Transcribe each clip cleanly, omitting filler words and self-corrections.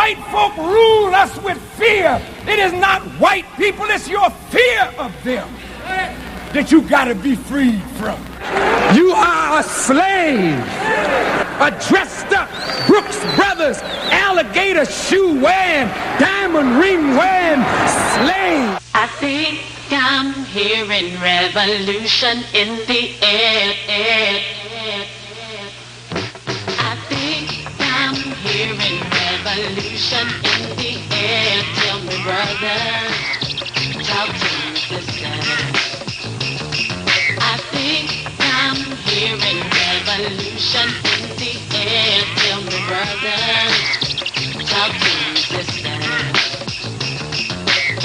white folk rule us with fear. It is not white people, it's your fear of them that you gotta be freed from. You are a slave, a dressed up Brooks Brothers alligator shoe wearing, diamond ring wearing slave. I think I'm hearing revolution in the air. I think I'm hearing revolution in the air. Tell me, brother, talk to me, sister. I think I'm hearing revolution in the air. Tell me, brother, talk to me, sister.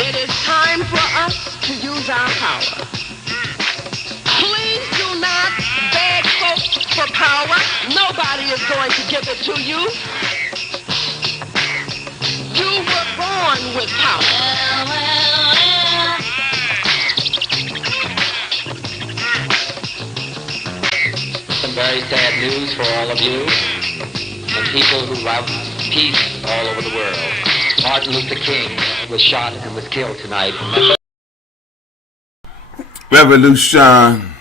It is time for us to use our power. Please do not beg folks for power. Nobody is going to give it to you. You were born with power. Some very sad news for all of you and people who love peace all over the world. Martin Luther King was shot and was killed tonight. Revolution.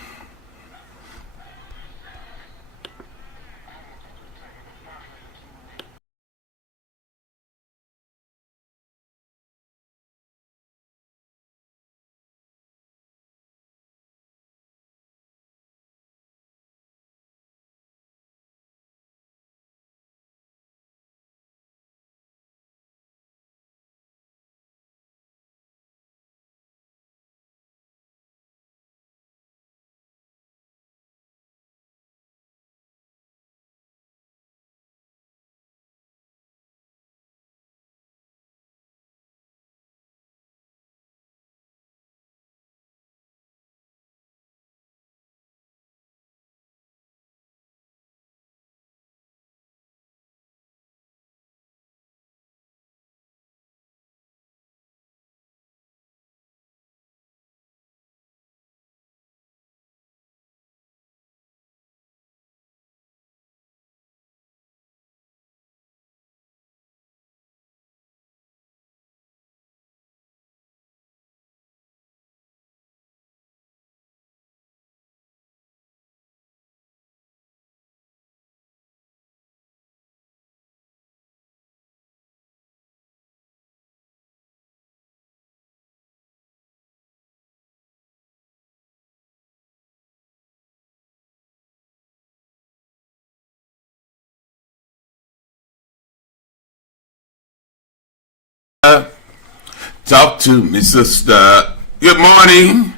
Talk to me, sister. Good morning.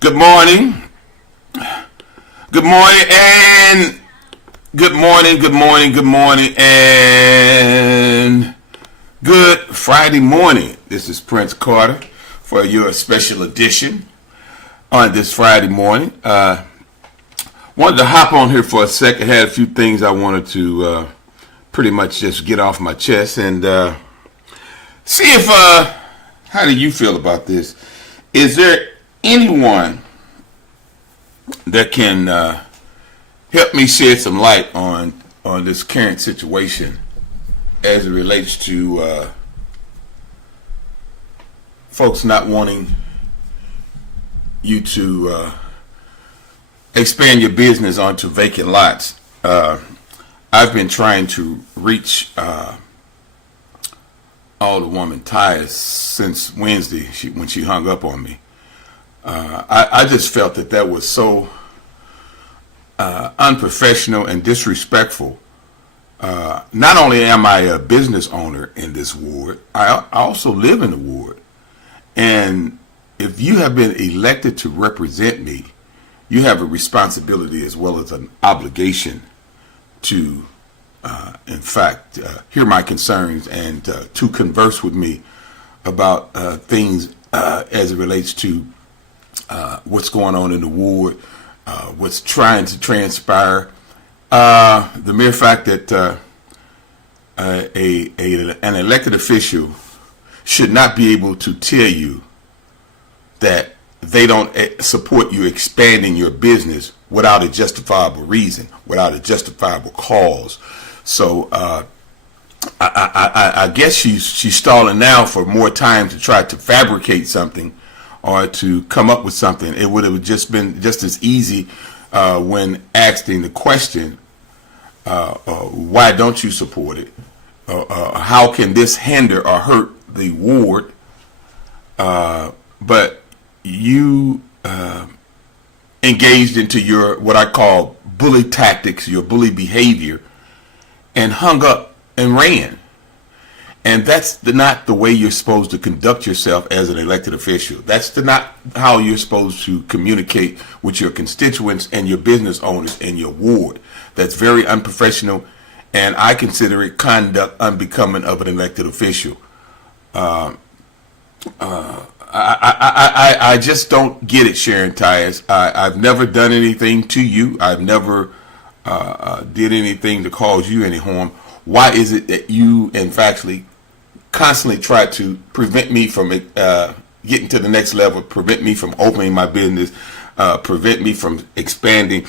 Good morning. Good morning and good morning, good morning, good morning, and good Friday morning. This is Prince Carter for your special edition on this Friday morning. Wanted to hop on here for a second. Had a few things I wanted to pretty much just get off my chest and see if how do you feel about this? Is there anyone that can help me shed some light on this current situation as it relates to folks not wanting you to expand your business onto vacant lots? I've been trying to reach Alderwoman Tyus since Wednesday when she hung up on me. I just felt that was so unprofessional and disrespectful. Not only am I a business owner in this ward, I also live in the ward. And if you have been elected to represent me, you have a responsibility as well as an obligation to in fact, hear my concerns and to converse with me about things as it relates to what's going on in the ward, what's trying to transpire. The mere fact that an elected official should not be able to tell you that they don't support you expanding your business without a justifiable reason, without a justifiable cause. So I guess she's stalling now for more time to try to fabricate something or to come up with something. It would have just been just as easy when asking the question, why don't you support it? How can this hinder or hurt the ward? But you engaged into your what I call bully tactics, your bully behavior, and hung up and ran. And that's not the way you're supposed to conduct yourself as an elected official. That's not how you're supposed to communicate with your constituents and your business owners in your ward. That's very unprofessional, and I consider it conduct unbecoming of an elected official. I just don't get it, Sharon Tyus. I've never done anything to you. I've never did anything to cause you any harm. Why is it that you, in fact, constantly try to prevent me from getting to the next level, prevent me from opening my business, prevent me from expanding?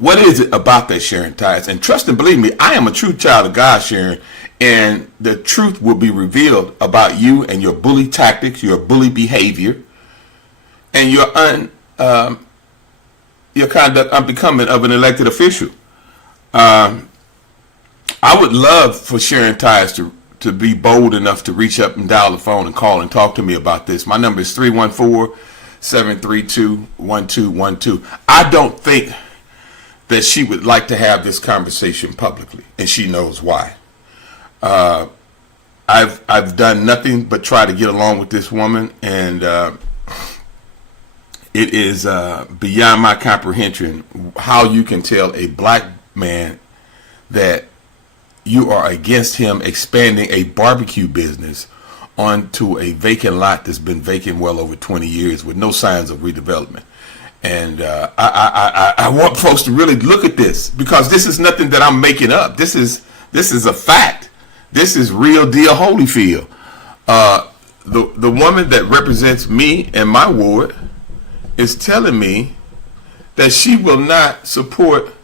What is it about that, Sharon Tyus? And trust and believe me, I am a true child of God, Sharon, and the truth will be revealed about you and your bully tactics, your bully behavior, and your conduct unbecoming of an elected official. I would love for Sharon Tyus to be bold enough to reach up and dial the phone and call and talk to me about this. My number is 314-732-1212. I don't think that she would like to have this conversation publicly, and she knows why. I've done nothing but try to get along with this woman, and it is beyond my comprehension how you can tell a black man that you are against him expanding a barbecue business onto a vacant lot that's been vacant well over 20 years with no signs of redevelopment. And I want folks to really look at this, because this is nothing that I'm making up. This is a fact. This is real deal Holyfield. The woman that represents me and my ward is telling me that she will not support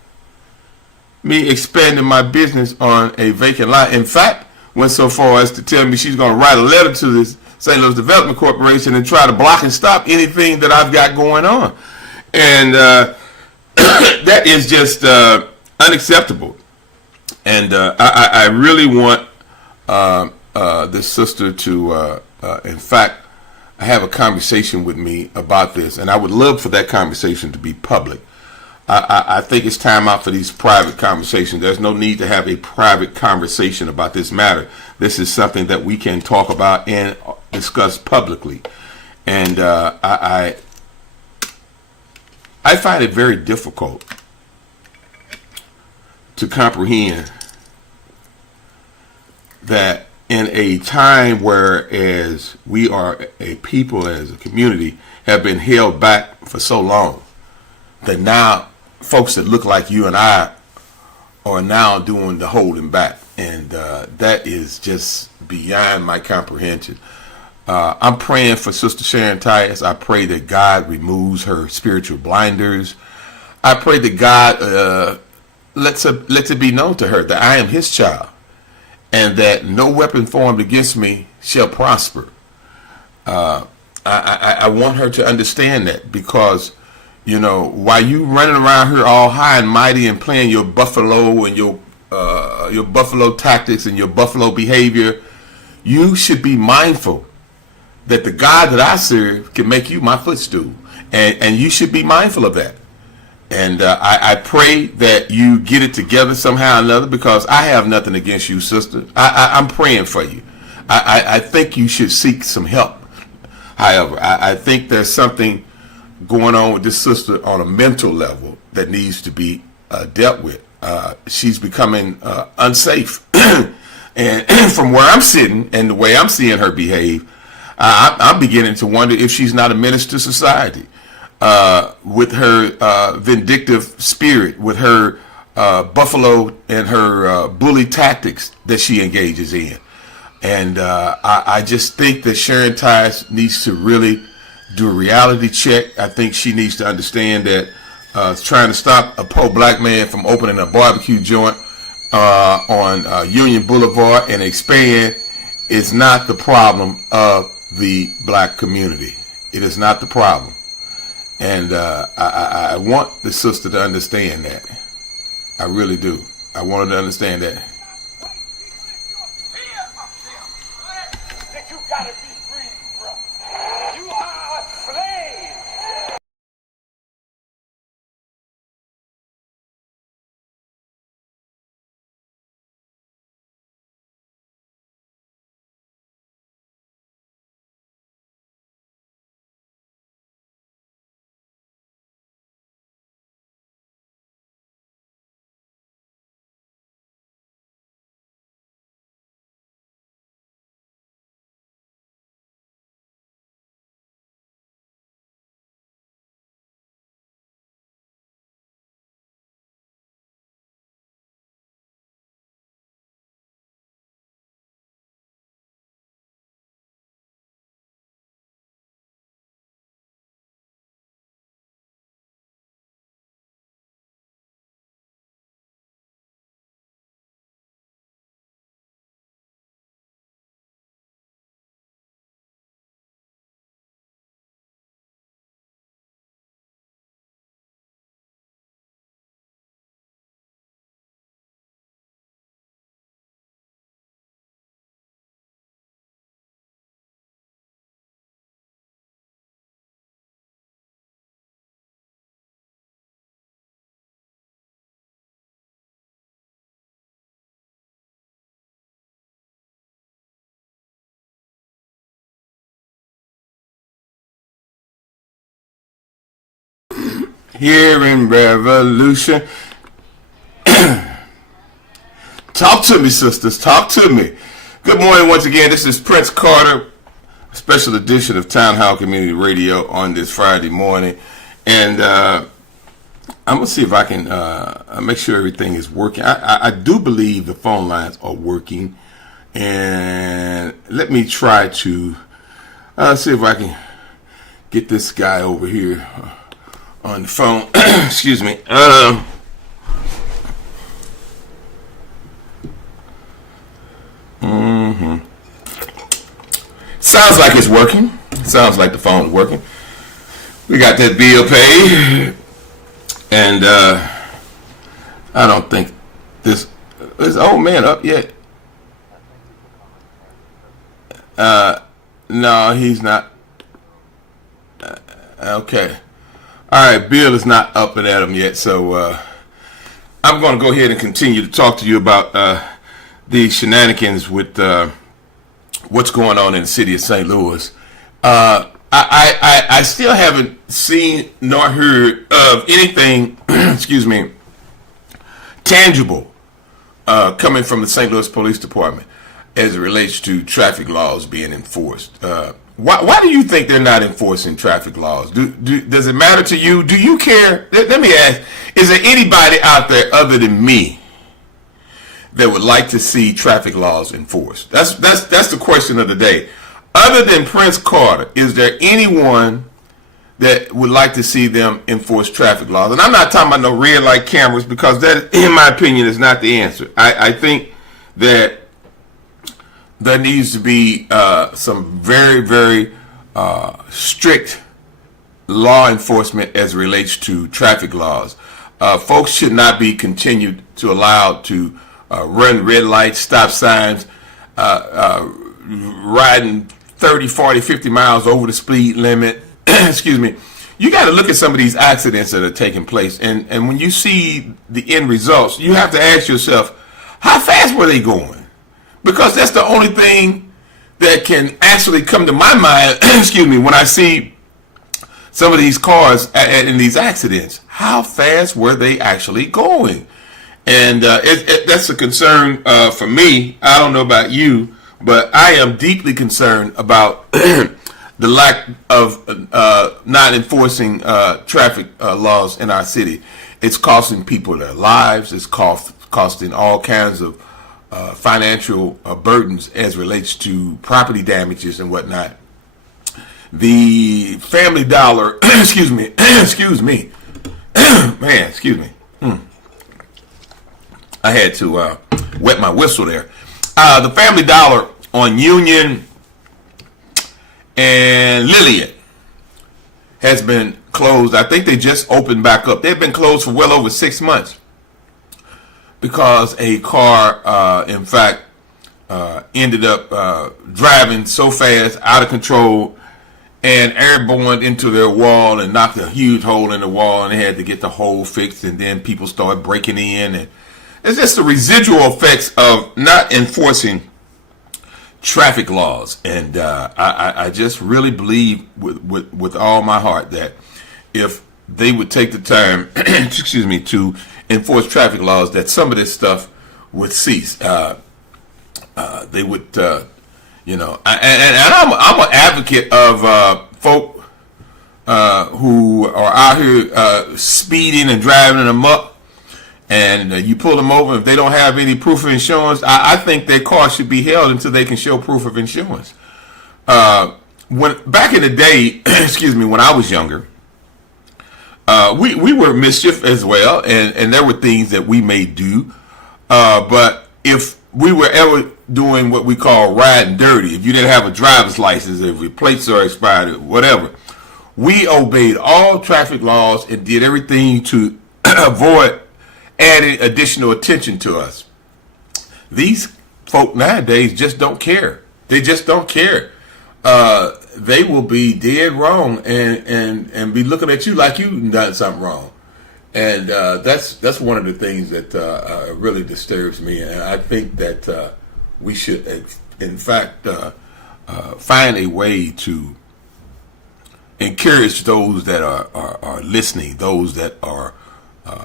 me expanding my business on a vacant lot. In fact, went so far as to tell me she's going to write a letter to the St. Louis Development Corporation and try to block and stop anything that I've got going on. And that is just unacceptable. And I really want this sister to, in fact, have a conversation with me about this. And I would love for that conversation to be public. I think it's time out for these private conversations. There's no need to have a private conversation about this matter. This is something that we can talk about and discuss publicly. And I find it very difficult to comprehend that in a time where as we are a people, as a community, have been held back for so long, that now folks that look like you and I are now doing the holding back. And that is just beyond my comprehension. I'm praying for Sister Sharon Tyus. I pray that God removes her spiritual blinders. I pray that God lets it be known to her that I am his child, and that no weapon formed against me shall prosper. I want her to understand that, because you know, while you running around here all high and mighty and playing your buffalo and your buffalo tactics and your buffalo behavior, you should be mindful that the God that I serve can make you my footstool, and you should be mindful of that. And I pray that you get it together somehow or another, because I have nothing against you, sister. I'm praying for you. I think you should seek some help. However, I think there's something going on with this sister on a mental level that needs to be dealt with. She's becoming unsafe. And from where I'm sitting and the way I'm seeing her behave, I'm beginning to wonder if she's not a menace to society. With her vindictive spirit, with her buffalo and her bully tactics that she engages in. And I just think that Sharon Tyus needs to really do a reality check. I think she needs to understand that trying to stop a pro-black man from opening a barbecue joint on Union Boulevard and expand is not the problem of the black community. It is not the problem. And I want the sister to understand that. I really do. I want her to understand that. That you gotta be free from. You are a slave. Here in Revolution. Talk to me, sisters. Talk to me. Good morning once again. This is Prince Carter, a special edition of Town Hall Community Radio on this Friday morning. And I'm going to see if I can make sure everything is working. I do believe the phone lines are working. And let me try to see if I can get this guy over here on the phone. Excuse me. Sounds like it's working. Sounds like the phone's working. We got that bill paid. And I don't think this old man up yet. No, he's not. Okay. All right, Bill is not up and at him yet, so I'm going to go ahead and continue to talk to you about the shenanigans with what's going on in the city of St. Louis. I still haven't seen nor heard of anything, excuse me, tangible coming from the St. Louis Police Department as it relates to traffic laws being enforced. Why do you think they're not enforcing traffic laws? Does it matter to you? Do you care? Let me ask, is there anybody out there other than me that would like to see traffic laws enforced? That's the question of the day. Other than Prince Carter, is there anyone that would like to see them enforce traffic laws? And I'm not talking about no red light cameras, because that, in my opinion, is not the answer. I think that there needs to be some very, very strict law enforcement as it relates to traffic laws. Folks should not be continued to allow to run red lights, stop signs, riding 30, 40, 50 miles over the speed limit. Excuse me. You got to look at some of these accidents that are taking place. And when you see the end results, you have to ask yourself, how fast were they going? Because that's the only thing that can actually come to my mind, excuse me, when I see some of these cars in these accidents. How fast were they actually going? And that's a concern for me. I don't know about you, but I am deeply concerned about the lack of not enforcing traffic laws in our city. It's costing people their lives. It's costing all kinds of financial burdens as relates to property damages and whatnot. The Family Dollar, excuse me, man, excuse me. I had to wet my whistle there. The Family Dollar on Union and Lillian has been closed. I think they just opened back up. They've been closed for well over 6 months because a car, in fact, ended up driving so fast, out of control, and airborne into their wall and knocked a huge hole in the wall, and they had to get the hole fixed, and then people started breaking in. And it's just the residual effects of not enforcing traffic laws. And I just really believe with all my heart that if they would take the time, excuse me, to enforce traffic laws, that some of this stuff would cease. They would, and I'm an advocate of folk who are out here speeding and driving amok, and you pull them over. If they don't have any proof of insurance, I think their car should be held until they can show proof of insurance. When back in the day, excuse me, when I was younger, we were mischief as well, and there were things that we may do. But if we were ever doing what we call riding dirty, if you didn't have a driver's license, if your plates are expired, whatever, we obeyed all traffic laws and did everything to avoid adding additional attention to us. These folk nowadays just don't care. They just don't care. They will be dead wrong and be looking at you like you done something wrong. And that's one of the things that really disturbs me. And I think that we should, in fact, find a way to encourage those that are listening, those that are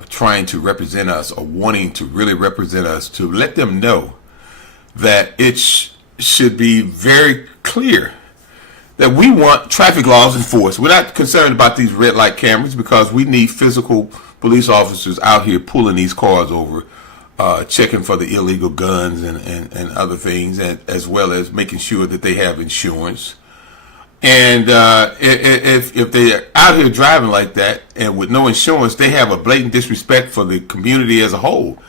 trying to represent us or wanting to really represent us, to let them know that it should be very clear that we want traffic laws enforced. We're not concerned about these red light cameras because we need physical police officers out here pulling these cars over, checking for the illegal guns and other things, and as well as making sure that they have insurance. And if they're out here driving like that and with no insurance, they have a blatant disrespect for the community as a whole.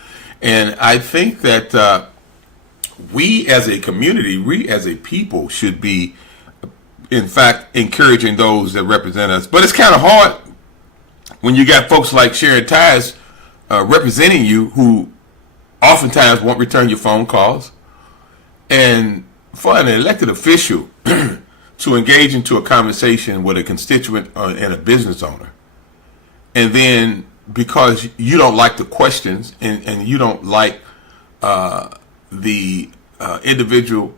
And I think that we as a community, we as a people should be, in fact, encouraging those that represent us. But it's kind of hard when you got folks like Sharon Tyus representing you, who oftentimes won't return your phone calls. And for an elected official to engage into a conversation with a constituent and a business owner, and then because you don't like the questions and you don't like the individual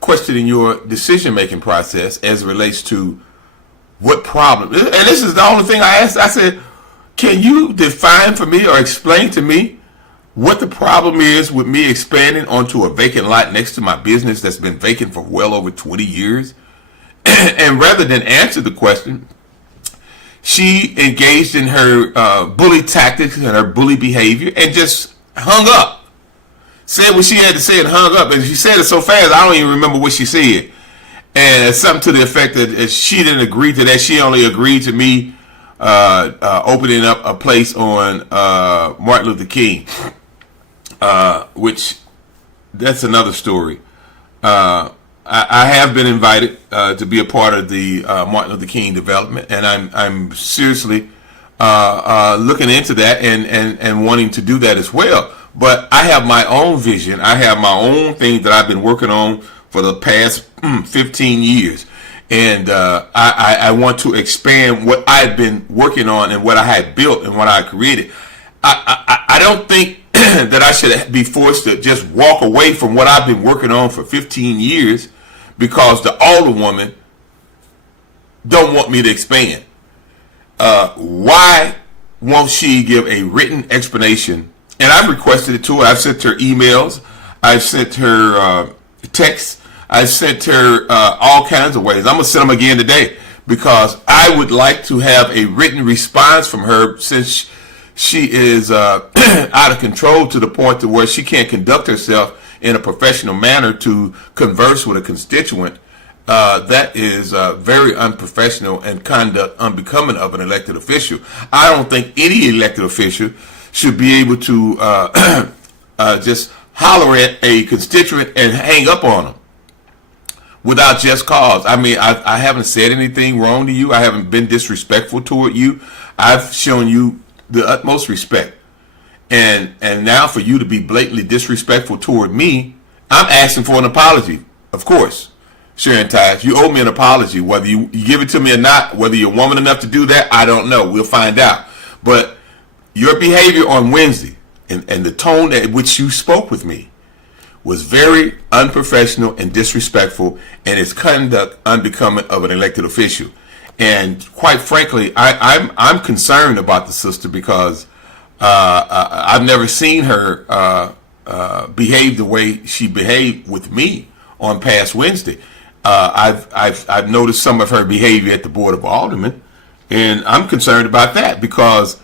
questioning your decision-making process as it relates to what problem, and this is the only thing I asked. I said, can you define for me or explain to me what the problem is with me expanding onto a vacant lot next to my business that's been vacant for well over 20 years? And rather than answer the question, she engaged in her bully tactics and her bully behavior and just hung up. Said what she had to say and hung up. And she said it so fast, I don't even remember what she said. And something to the effect that she didn't agree to that. She only agreed to me opening up a place on Martin Luther King, which that's another story. I have been invited to be a part of the Martin Luther King development, and I'm seriously looking into that and wanting to do that as well. But I have my own vision. I have my own thing that I've been working on for the past 15 years. And I want to expand what I've been working on and what I had built and what I created. I don't think that I should be forced to just walk away from what I've been working on for 15 years because the older woman don't want me to expand. Why won't she give a written explanation? And I've requested it to her. I've sent her emails. I've sent her texts. I've sent her all kinds of ways. I'm going to send them again today because I would like to have a written response from her, since she is out of control to the point to where she can't conduct herself in a professional manner to converse with a constituent. That is very unprofessional and conduct unbecoming of an elected official. I don't think any elected official should be able to just holler at a constituent and hang up on them without just cause. I mean, I haven't said anything wrong to you. I haven't been disrespectful toward you. I've shown you the utmost respect. And now for you to be blatantly disrespectful toward me, I'm asking for an apology, of course. Sharon Ties, you owe me an apology. Whether you give it to me or not, whether you're woman enough to do that, I don't know. We'll find out. But your behavior on Wednesday and the tone at which you spoke with me was very unprofessional and disrespectful, and its conduct unbecoming of an elected official. And quite frankly, I'm concerned about the sister because I've never seen her behave the way she behaved with me on past Wednesday. I've noticed some of her behavior at the Board of Aldermen, and I'm concerned about that because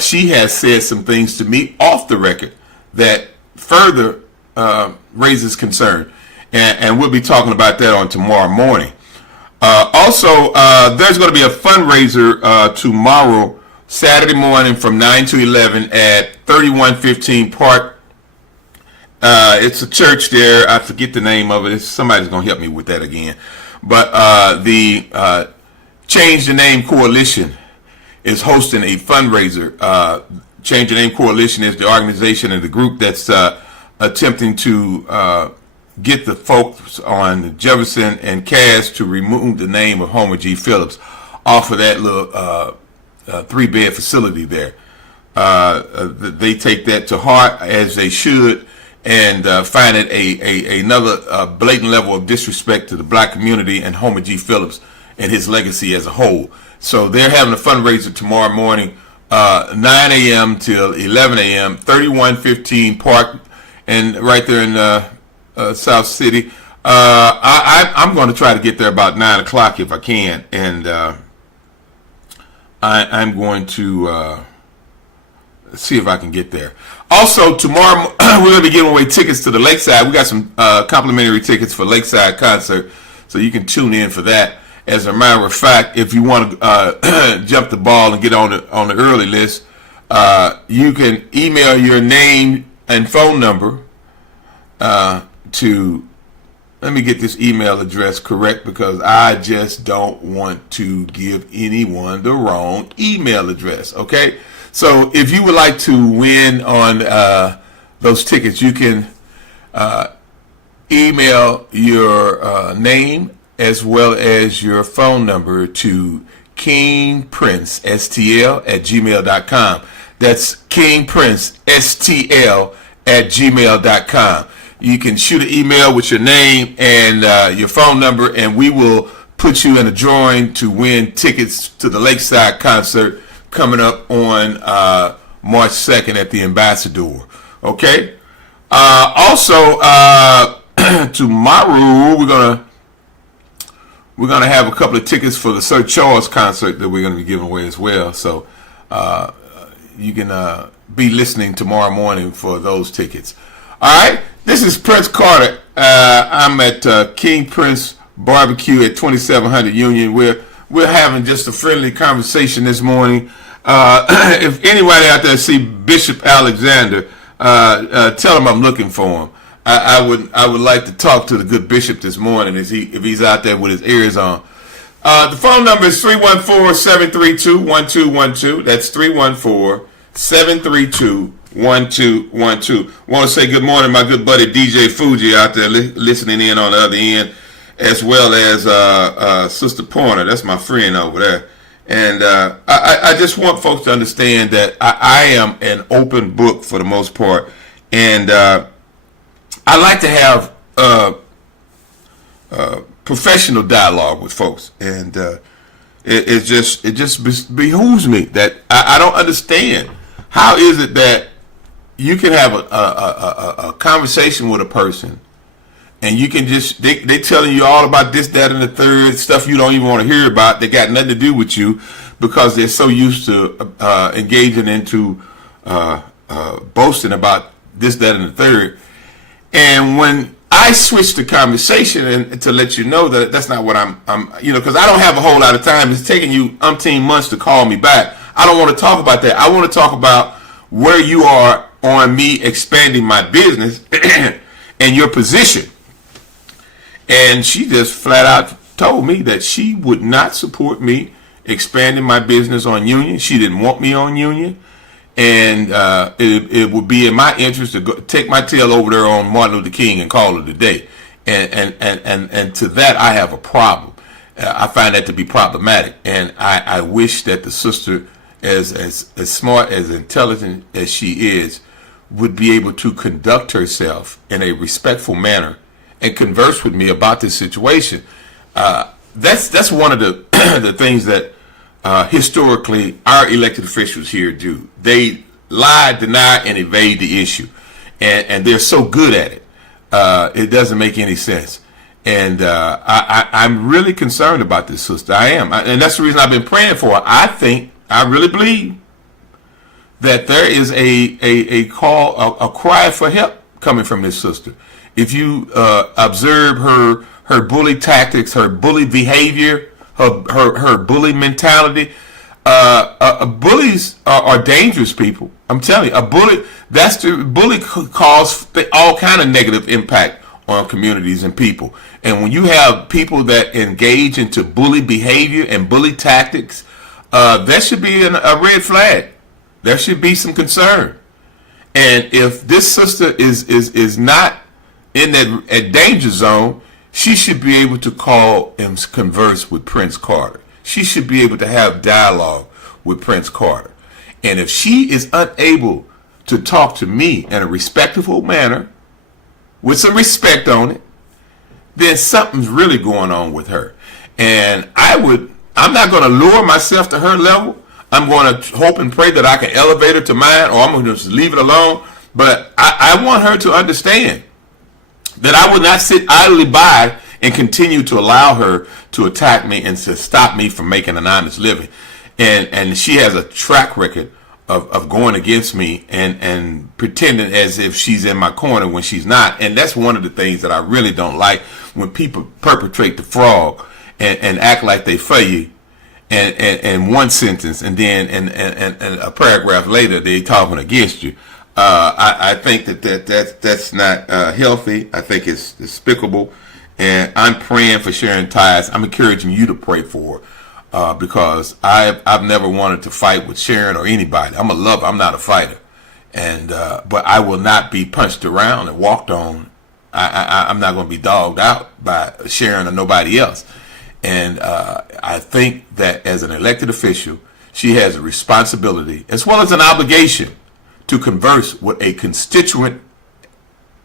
she has said some things to me off the record that further raises concern, and we'll be talking about that on tomorrow morning. Also, there's going to be a fundraiser tomorrow, Saturday morning from 9 to 11 at 3115 Park. It's a church there. I forget the name of it. Somebody's going to help me with that again. But the Change the Name Coalition is hosting a fundraiser. Change the Name Coalition is the organization and the group that's attempting to get the folks on Jefferson and Cass to remove the name of Homer G. Phillips off of that little 3-bed facility there. They take that to heart, as they should, and find it another blatant level of disrespect to the black community and Homer G. Phillips and his legacy as a whole. So they're having a fundraiser tomorrow morning, 9 a.m. till 11 a.m., 3115 Park, and right there in South City. I'm going to try to get there about 9 o'clock if I can, and I'm going to see if I can get there. Also, tomorrow we're going to be giving away tickets to the Lakeside. We got some complimentary tickets for Lakeside concert, so you can tune in for that. As a matter of fact, if you want to jump the ball and get on the early list, you can email your name and phone number to, let me get this email address correct because I just don't want to give anyone the wrong email address, okay? So if you would like to win on those tickets, you can email your name as well as your phone number to kingprincestl@gmail.com. That's kingprincestl@gmail.com. You can shoot an email with your name and your phone number, and we will put you in a drawing to win tickets to the Lakeside concert coming up on March 2nd at the Ambassador. Okay? Also, tomorrow we're gonna have a couple of tickets for the Sir Charles concert that we're gonna be giving away as well. So you can be listening tomorrow morning for those tickets. All right, this is Prince Carter. I'm at King Prince Barbecue at 2700 Union. We're having just a friendly conversation this morning. If anybody out there see Bishop Alexander, tell him I'm looking for him. I would like to talk to the good bishop this morning if he's out there with his ears on. The phone number is 314-732-1212. That's 314-732-1212. Want to say good morning, my good buddy DJ Fuji out there listening in on the other end, as well as Sister Pointer. That's my friend over there. And I just want folks to understand that I am an open book for the most part, and I like to have professional dialogue with folks, and it just behooves me that I don't understand how is it that you can have a conversation with a person, and you can just they telling you all about this, that, and the third stuff you don't even want to hear about. They got nothing to do with you because they're so used to engaging into boasting about this, that, and the third. And when I switch the conversation and to let you know that that's not what I'm because I don't have a whole lot of time. It's taking you umpteen months to call me back. I don't want to talk about that. I want to talk about where you are on me expanding my business and your position. And she just flat out told me that she would not support me expanding my business on Union. She didn't want me on Union. And it would be in my interest to take my tail over there on Martin Luther King and call it a day. And to that, I have a problem. I find that to be problematic. And I wish that the sister, as smart, as intelligent as she is, would be able to conduct herself in a respectful manner and converse with me about this situation. That's one of the the things that historically our elected officials here do. They lie, deny, and evade the issue, and they're so good at it. It doesn't make any sense. And I'm really concerned about this sister. I am, and that's the reason I've been praying for her. I really believe that there is a call, a cry for help coming from this sister. If you observe her bully tactics, her bully behavior, her bully mentality, bullies are dangerous people. I'm telling you, a bully cause all kind of negative impact on communities and people. And when you have people that engage into bully behavior and bully tactics, that should be a red flag. There should be some concern. And if this sister is not in that danger zone, she should be able to call and converse with Prince Carter. She should be able to have dialogue with Prince Carter. And if she is unable to talk to me in a respectful manner, with some respect on it, then something's really going on with her. And I'm not going to lure myself to her level. I'm going to hope and pray that I can elevate her to mine, or I'm going to just leave it alone. But I want her to understand that I would not sit idly by and continue to allow her to attack me and to stop me from making an honest living. And she has a track record of going against me and pretending as if she's in my corner when she's not. And that's one of the things that I really don't like, when people perpetrate the frog and act like they for you and one sentence, and then and a paragraph later they talking against you. I think that's not healthy. I think it's despicable, and I'm praying for Sharon Tyus. I'm encouraging you to pray for her because I've never wanted to fight with Sharon or anybody. I'm a lover. I'm not a fighter, and but I will not be punched around and walked on. I'm not going to be dogged out by Sharon or nobody else. And I think that as an elected official, she has a responsibility as well as an obligation to converse with a constituent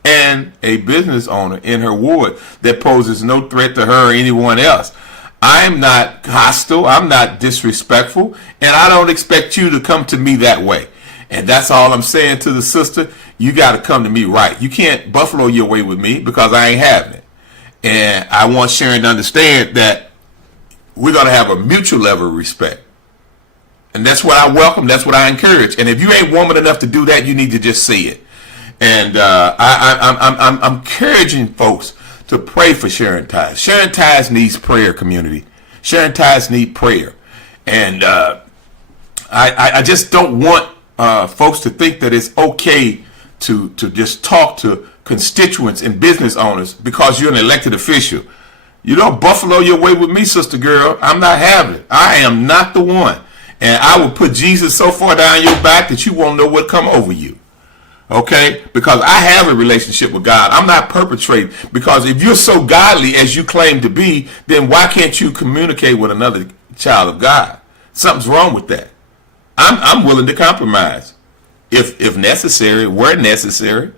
and a business owner in her ward that poses no threat to her or anyone else. I'm not hostile, I'm not disrespectful, and I don't expect you to come to me that way. And that's all I'm saying to the sister. You got to come to me right. You can't buffalo your way with me because I ain't having it. And I want Sharon to understand that we're going to have a mutual level of respect. And that's what I welcome. That's what I encourage. And if you ain't woman enough to do that, you need to just say it. And I'm encouraging folks to pray for Sharon Tyus. Sharon Tyus needs prayer, community. Sharon Tyus needs prayer. And I just don't want folks to think that it's okay to just talk to constituents and business owners because you're an elected official. You don't buffalo your way with me, sister girl. I'm not having it. I am not the one. And I will put Jesus so far down your back that you won't know what come over you. Okay? Because I have a relationship with God. I'm not perpetrating. Because if you're so godly as you claim to be, then why can't you communicate with another child of God? Something's wrong with that. I'm willing to compromise if necessary, where necessary.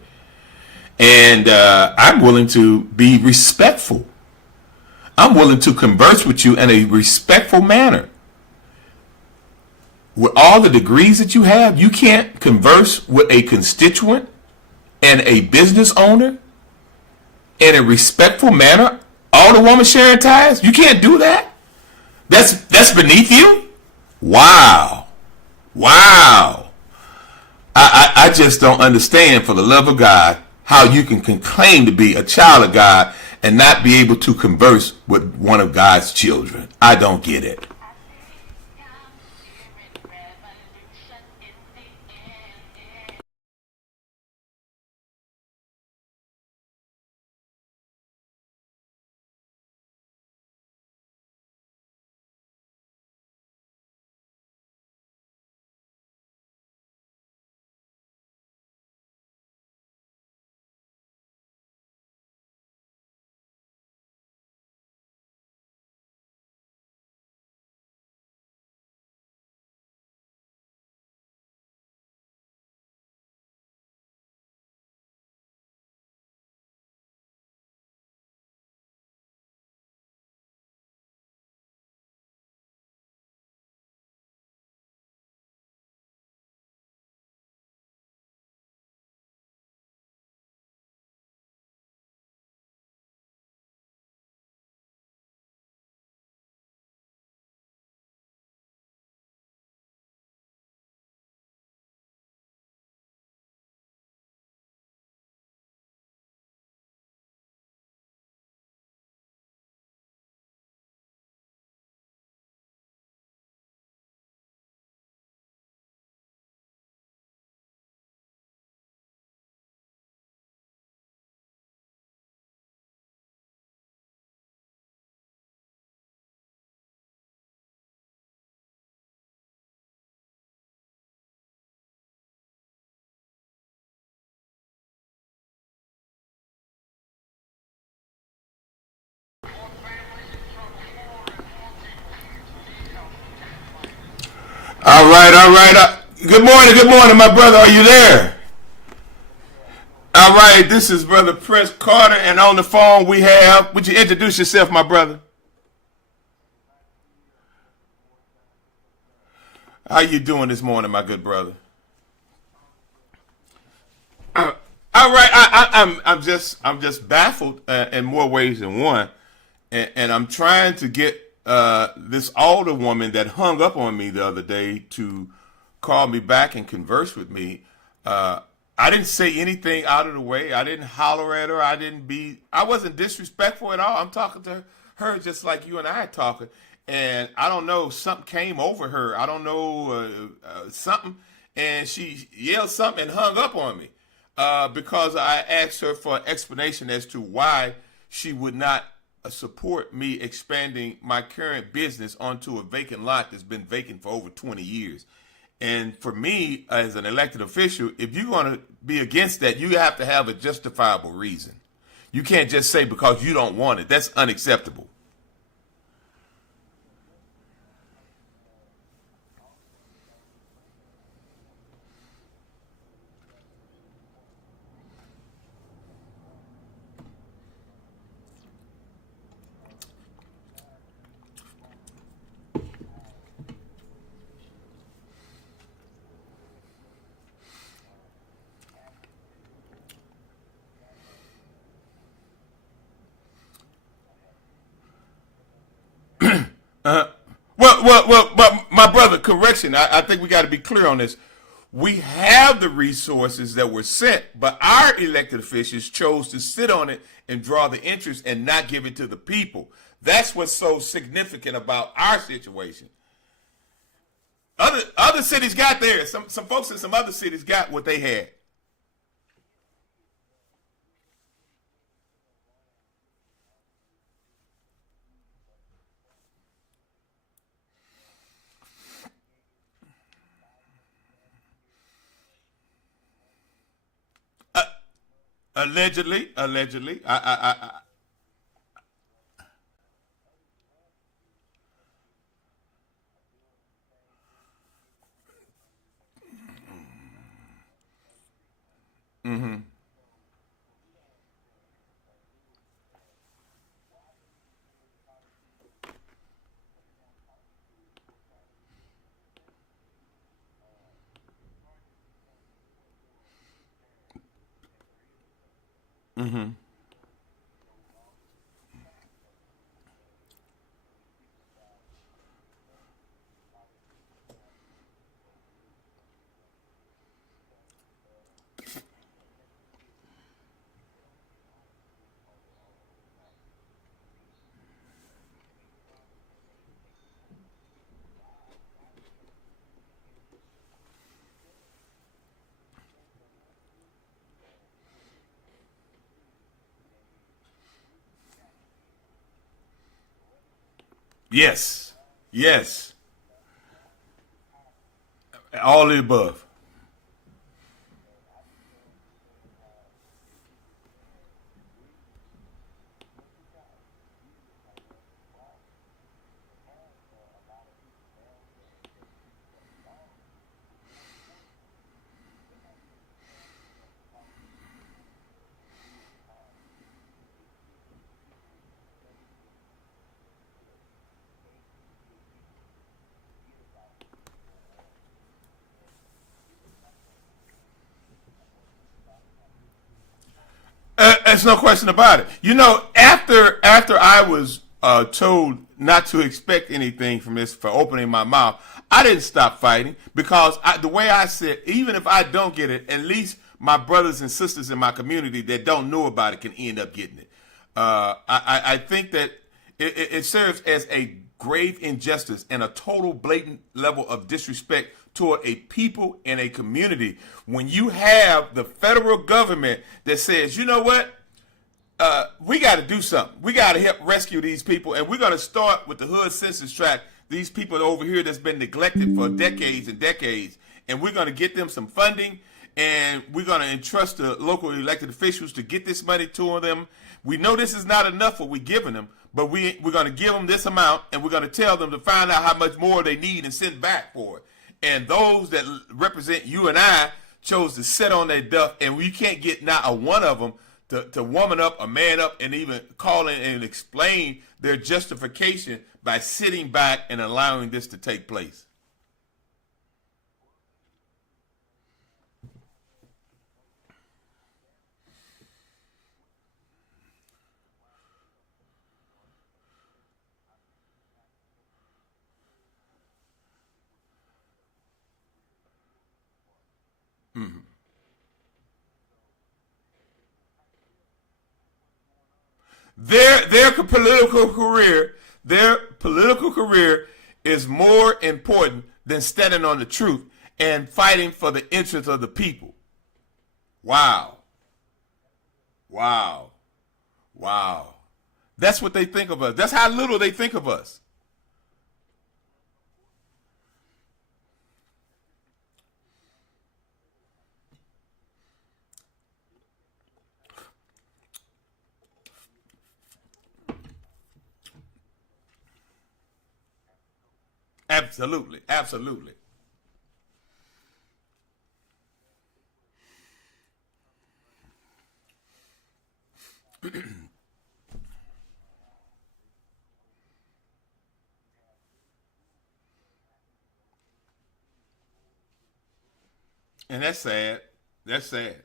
And I'm willing to be respectful. I'm willing to converse with you in a respectful manner. With all the degrees that you have, you can't converse with a constituent and a business owner in a respectful manner. All the woman Sharon Tyus, you can't do that. That's beneath you. Wow. I just don't understand, for the love of God, how you can claim to be a child of God and not be able to converse with one of God's children. I don't get it. All right, all right. Good morning, my brother. Are you there? All right, this is Brother Prince Carter, and on the phone we have. Would you introduce yourself, my brother? How you doing this morning, my good brother? All right, I'm just baffled in more ways than one, and I'm trying to get this older woman that hung up on me the other day to call me back and converse with me. I didn't say anything out of the way. I didn't holler at her. I wasn't disrespectful at all. I'm talking to her just like you and I are talking, and I don't know, something came over her. I don't know something, and she yelled something and hung up on me. Because I asked her for an explanation as to why she would not support me expanding my current business onto a vacant lot that's been vacant for over 20 years. And for me, as an elected official, if you're going to be against that, you have to have a justifiable reason. You can't just say because you don't want it. That's unacceptable. But my brother, correction. I think we got to be clear on this. We have the resources that were sent, but our elected officials chose to sit on it and draw the interest and not give it to the people. That's what's so significant about our situation. Other cities got theirs. Some folks in some other cities got what they had. Uh, allegedly. Yes, yes, all the above. There's no question about it. You know, after I was told not to expect anything from this for opening my mouth, I didn't stop fighting because the way I said, even if I don't get it, at least my brothers and sisters in my community that don't know about it can end up getting it. I think that it serves as a grave injustice and a total blatant level of disrespect toward a people and a community when you have the federal government that says, you know what, we got to do something. We got to help rescue these people, and we're going to start with the hood census tract. These people over here that's been neglected for decades and decades, and we're going to get them some funding, and we're going to entrust the local elected officials to get this money to them. We know this is not enough what we're giving them, but we're going to give them this amount, and we're going to tell them to find out how much more they need and send back for it. And those that represent you and I chose to sit on their duff, and we can't get not a one of them to woman up, a man up, and even call in and explain their justification by sitting back and allowing this to take place. Mm-hmm. Their political career is more important than standing on the truth and fighting for the interests of the people. Wow. Wow. Wow. That's what they think of us. That's how little they think of us. Absolutely. Absolutely. And that's sad. That's sad.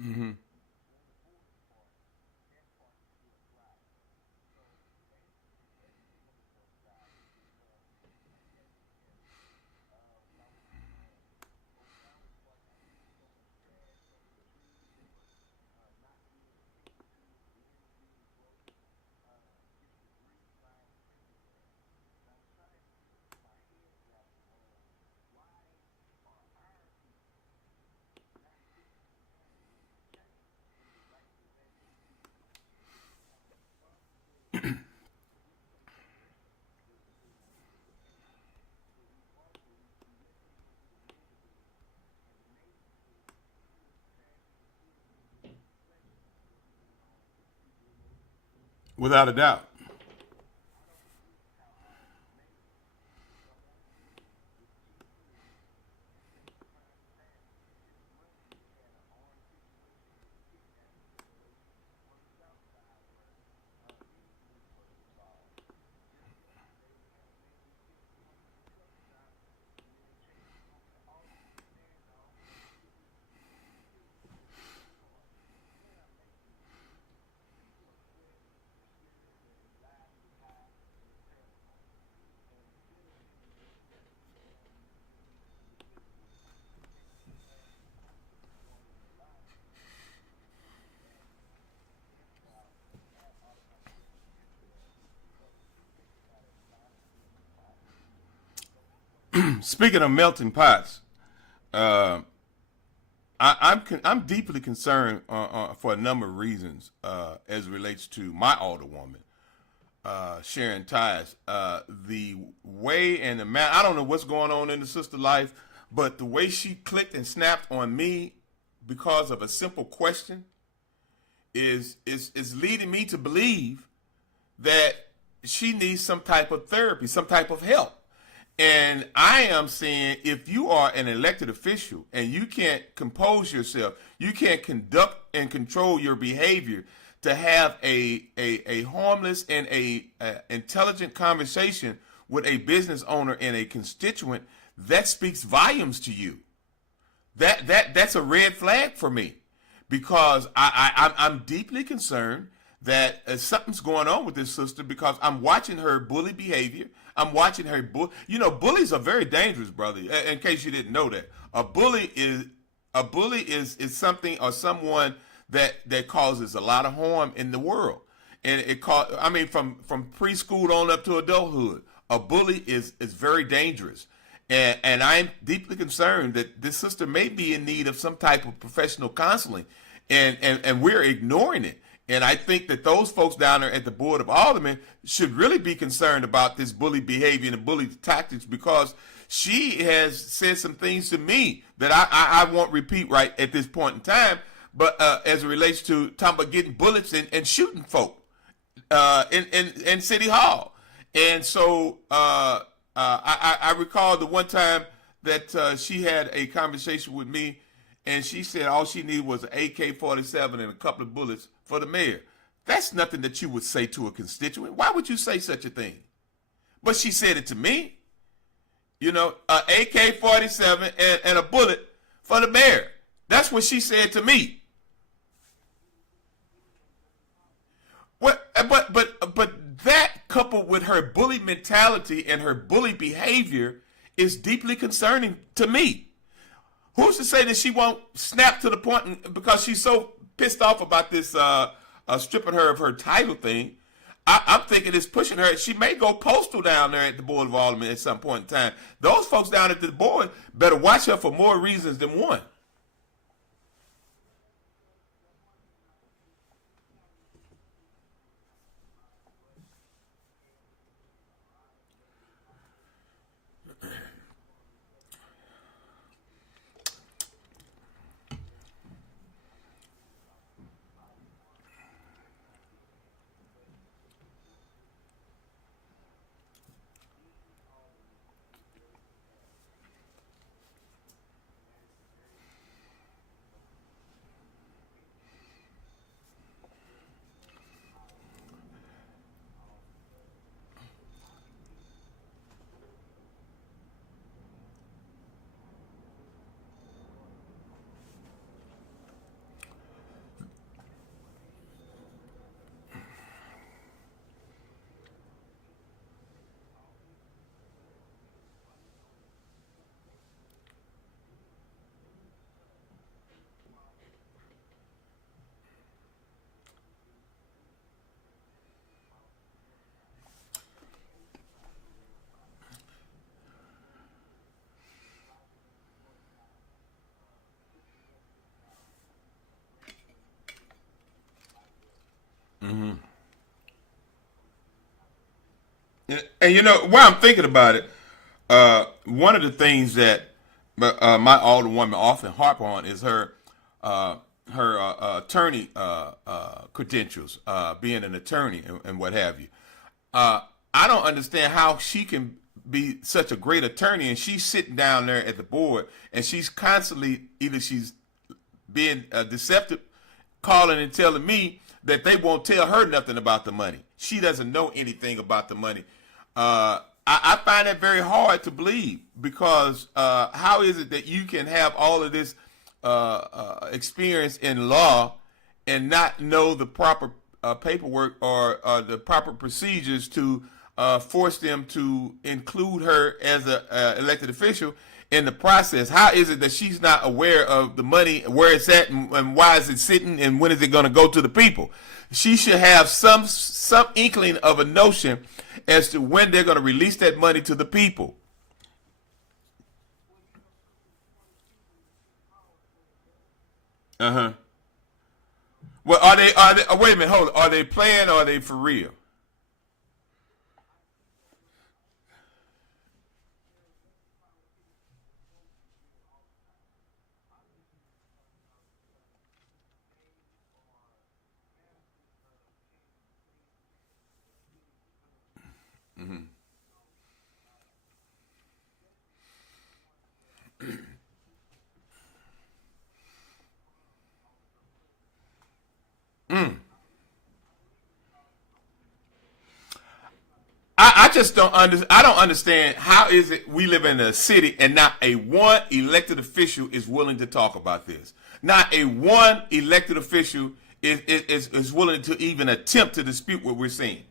Mm-hmm. Without a doubt. Speaking of melting pots, I'm deeply concerned for a number of reasons as it relates to my alderwoman, Sharon Tyus. The way and the man, I don't know what's going on in the sister life, but the way she clicked and snapped on me because of a simple question is leading me to believe that she needs some type of therapy, some type of help. And I am saying, if you are an elected official and you can't compose yourself, you can't conduct and control your behavior to have a harmless and a intelligent conversation with a business owner and a constituent, that speaks volumes to you. That's a red flag for me, because I'm deeply concerned that something's going on with this sister, because I'm watching her bully behavior. I'm watching her bullies are very dangerous, brother. In case you didn't know that, a bully is something or someone that causes a lot of harm in the world, and from preschool on up to adulthood, a bully is very dangerous. And I'm deeply concerned that this sister may be in need of some type of professional counseling, and we're ignoring it. And I think that those folks down there at the Board of Aldermen should really be concerned about this bully behavior and the bully tactics, because she has said some things to me that I won't repeat right at this point in time, but as it relates to talking about getting bullets and shooting folk in City Hall. And so I recall the one time that she had a conversation with me, and she said all she needed was an AK-47 and a couple of bullets for the mayor. That's nothing that you would say to a constituent. Why would you say such a thing? But she said it to me. An AK-47 and a bullet for the mayor. That's what she said to me. But that, coupled with her bully mentality and her bully behavior, is deeply concerning to me. Who's to say that she won't snap to the point, because she's so pissed off about this stripping her of her title thing? I'm thinking it's pushing her. She may go postal down there at the Board of Aldermen at some point in time. Those folks down at the board better watch her for more reasons than one. And while I'm thinking about it, one of the things that my alderwoman often harp on is her attorney credentials, being an attorney and what have you. I don't understand how she can be such a great attorney, and she's sitting down there at the board, and she's constantly, either she's being deceptive, calling and telling me that they won't tell her nothing about the money. She doesn't know anything about the money. I find that very hard to believe, because how is it that you can have all of this experience in law and not know the proper paperwork or the proper procedures to force them to include her as an elected official in the process? How is it that she's not aware of the money, where it's at, and why is it sitting, and when is it going to go to the people? She should have some inkling of a notion as to when they're going to release that money to the people. Uh huh. Well, are they? Oh, wait a minute, hold on. Are they playing or are they for real? I just don't I don't understand how is it we live in a city and not a one elected official is willing to talk about this. Not a one elected official is willing to even attempt to dispute what we're seeing.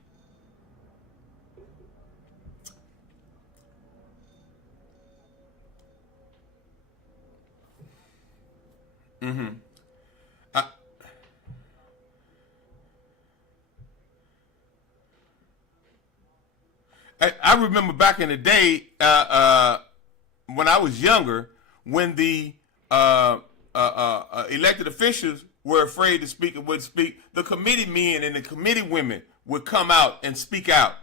I, I remember back in the day when I was younger, when the elected officials were afraid to speak and wouldn't speak, the committee men and the committee women would come out and speak out.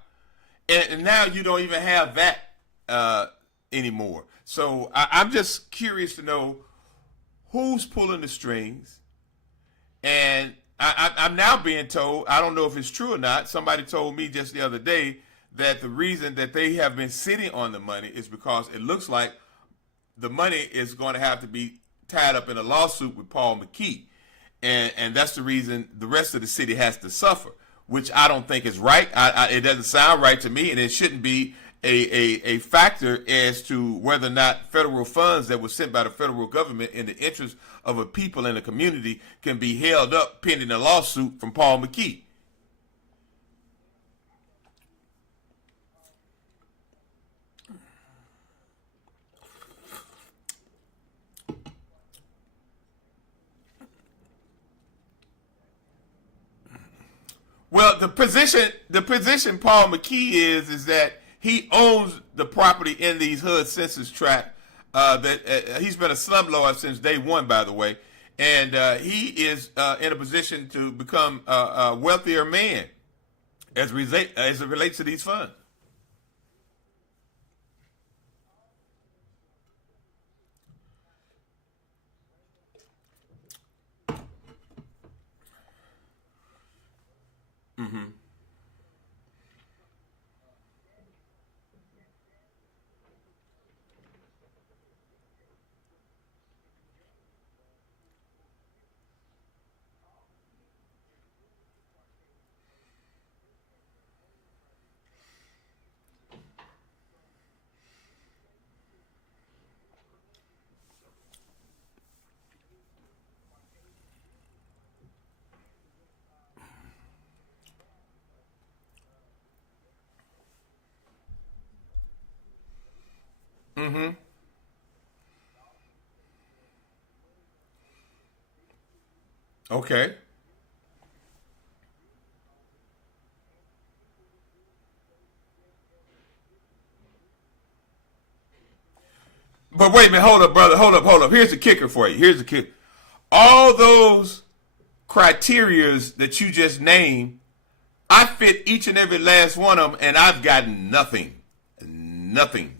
And now you don't even have that anymore. So I'm just curious to know who's pulling the strings. And I'm now being told, I don't know if it's true or not, somebody told me just the other day that the reason that they have been sitting on the money is because it looks like the money is going to have to be tied up in a lawsuit with Paul McKee. And that's the reason the rest of the city has to suffer, which I don't think is right. It doesn't sound right to me, and it shouldn't be a factor as to whether or not federal funds that were sent by the federal government in the interest of a people in a community can be held up pending a lawsuit from Paul McKee. Well, the position Paul McKee is that he owns the property in these HUD census tracts. That he's been a slumlord since day one, by the way, and he is in a position to become a wealthier man as it relates to these funds. Mm-hmm. Okay. But wait a minute, hold up, brother, hold up. Here's the kicker for you. Here's the kicker. All those criterias that you just named, I fit each and every last one of them, and I've gotten nothing. Nothing.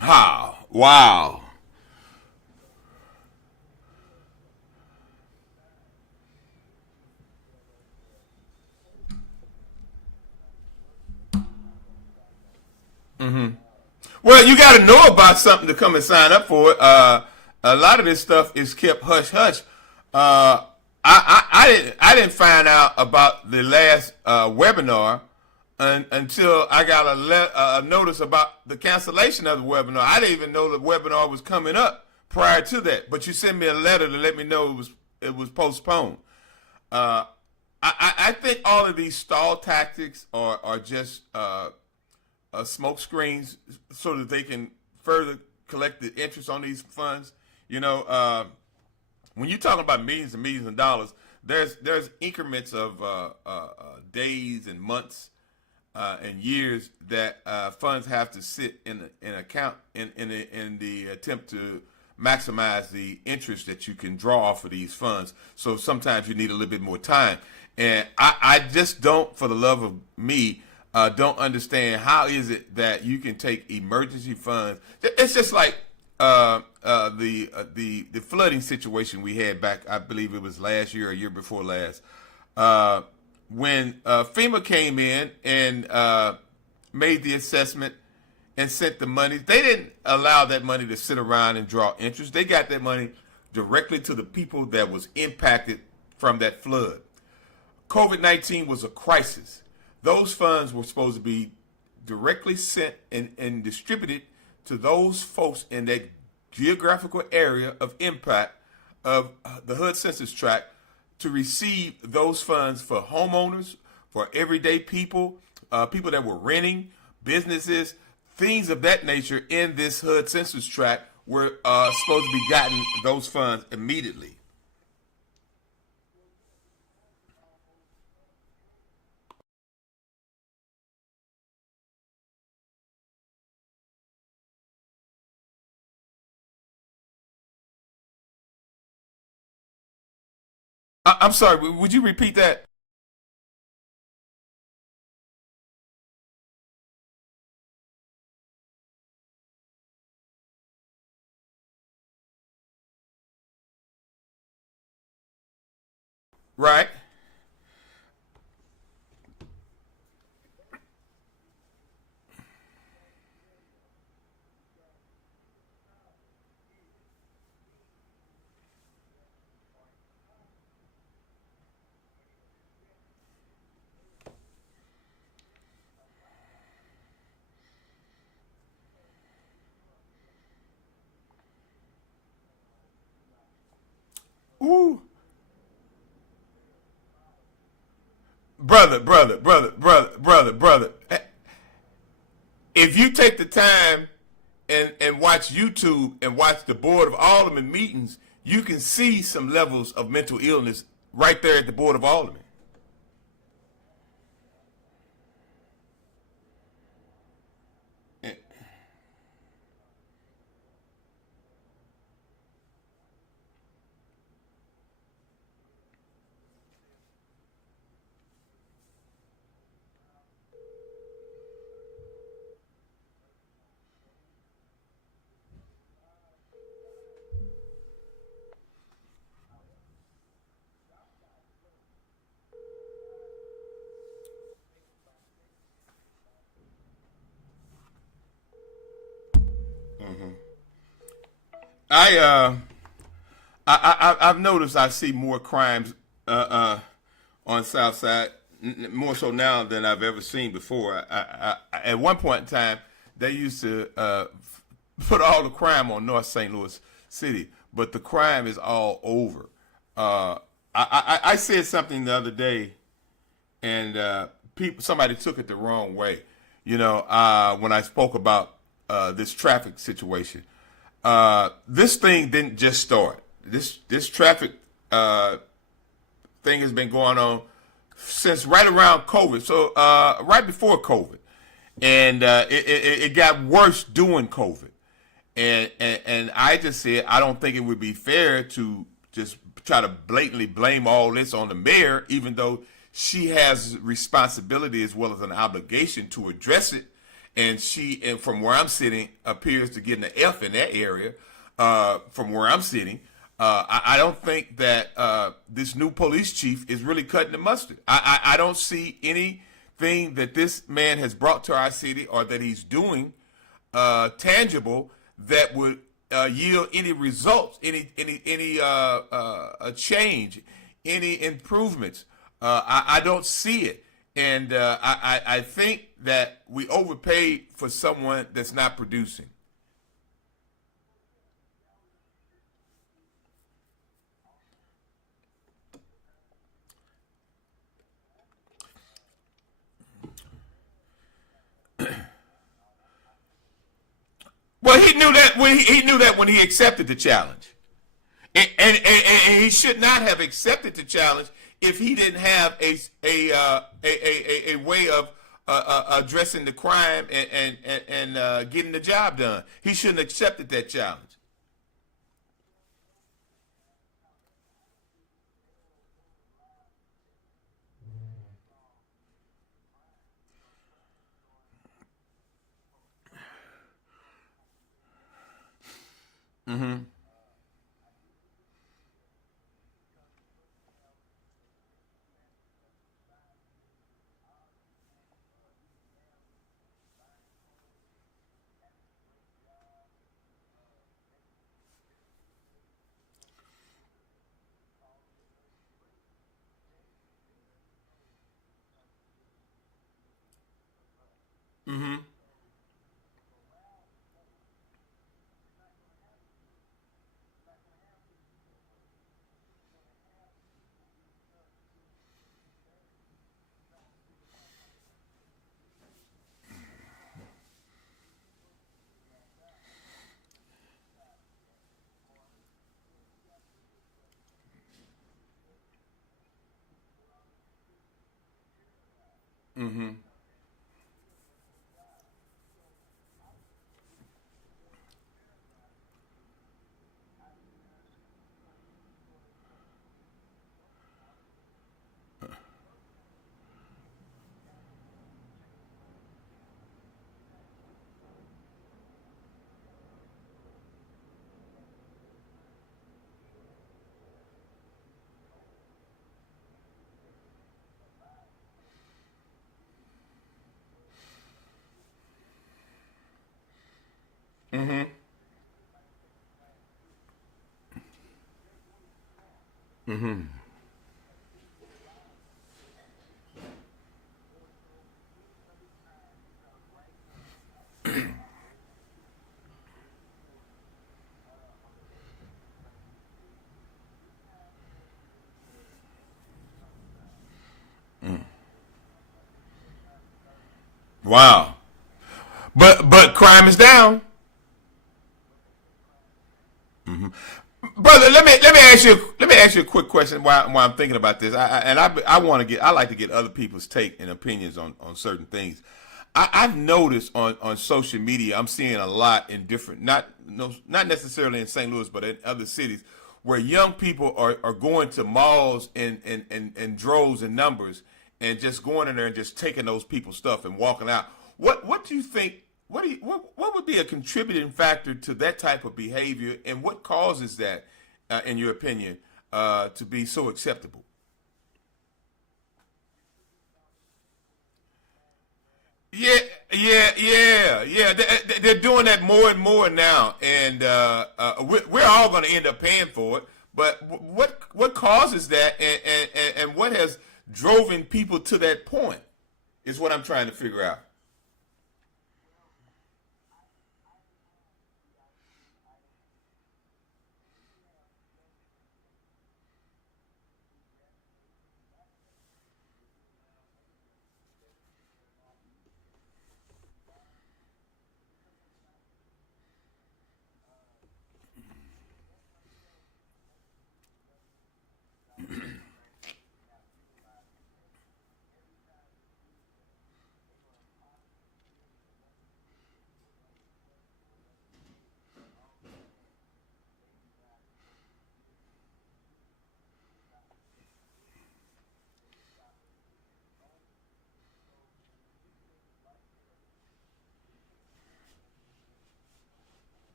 How? Wow. Well, you got to know about something to come and sign up for it. A lot of this stuff is kept hush hush. I I didn't find out about the last webinar until I got a notice about the cancellation of the webinar. I didn't even know the webinar was coming up prior to that. But you sent me a letter to let me know it was postponed. I think all of these stall tactics are just smoke screens so that they can further collect the interest on these funds. You know, when you're talking about millions and millions of dollars, there's increments of days and months and years that funds have to sit in account in the attempt to maximize the interest that you can draw off of these funds. So sometimes you need a little bit more time. And I just don't, for the love of me, don't understand how is it that you can take emergency funds. It's just like the flooding situation we had back, I believe it was last year or year before last, when FEMA came in and made the assessment and sent the money. They didn't allow that money to sit around and draw interest. They got that money directly to the people that was impacted from that flood. COVID-19 was a crisis. Those funds were supposed to be directly sent and distributed to those folks in that geographical area of impact of the HUD Census Tract to receive those funds for homeowners, for everyday people, people that were renting, businesses, things of that nature in this HUD Census Tract were supposed to be gotten those funds immediately. I'm sorry, would you repeat that? Right. Ooh. Brother. If you take the time and watch YouTube and watch the Board of Alderman meetings, you can see some levels of mental illness right there at the Board of Alderman. I I've noticed I see more crimes on South Side, more so now than I've ever seen before. At one point in time, they used to put all the crime on North St. Louis City, but the crime is all over. I said something the other day, and somebody took it the wrong way. You know, when I spoke about this traffic situation, this thing didn't just start. This traffic thing has been going on since right around COVID. So right before COVID, and it got worse during COVID. And I just said I don't think it would be fair to just try to blatantly blame all this on the mayor, even though she has responsibility as well as an obligation to address it. And from where I'm sitting, appears to get an F in that area. From where I'm sitting, I don't think that this new police chief is really cutting the mustard. I don't see anything that this man has brought to our city or that he's doing tangible that would yield any results, any a change any improvements. I don't see it. And I think that we overpaid for someone that's not producing. Well, he knew that when he accepted the challenge. And he should not have accepted the challenge if he didn't have a way of addressing the crime and getting the job done. He shouldn't have accepted that challenge. Mm-hmm. Mm-hmm. Mm-hmm. Mm-hmm. Mm-hmm. Wow. But crime is down. Brother, let me ask you a quick question while I'm thinking about this. I want to get I like to get other people's take and opinions on certain things. I've noticed on social media, I'm seeing a lot in different not necessarily in St. Louis, but in other cities where young people are going to malls in droves and numbers and just going in there and just taking those people's stuff and walking out. What do you think? What would be a contributing factor to that type of behavior, and what causes that, in your opinion, to be so acceptable? Yeah, yeah. They're doing that more and more now, and we're all going to end up paying for it. But what causes that, and what has driven people to that point is what I'm trying to figure out.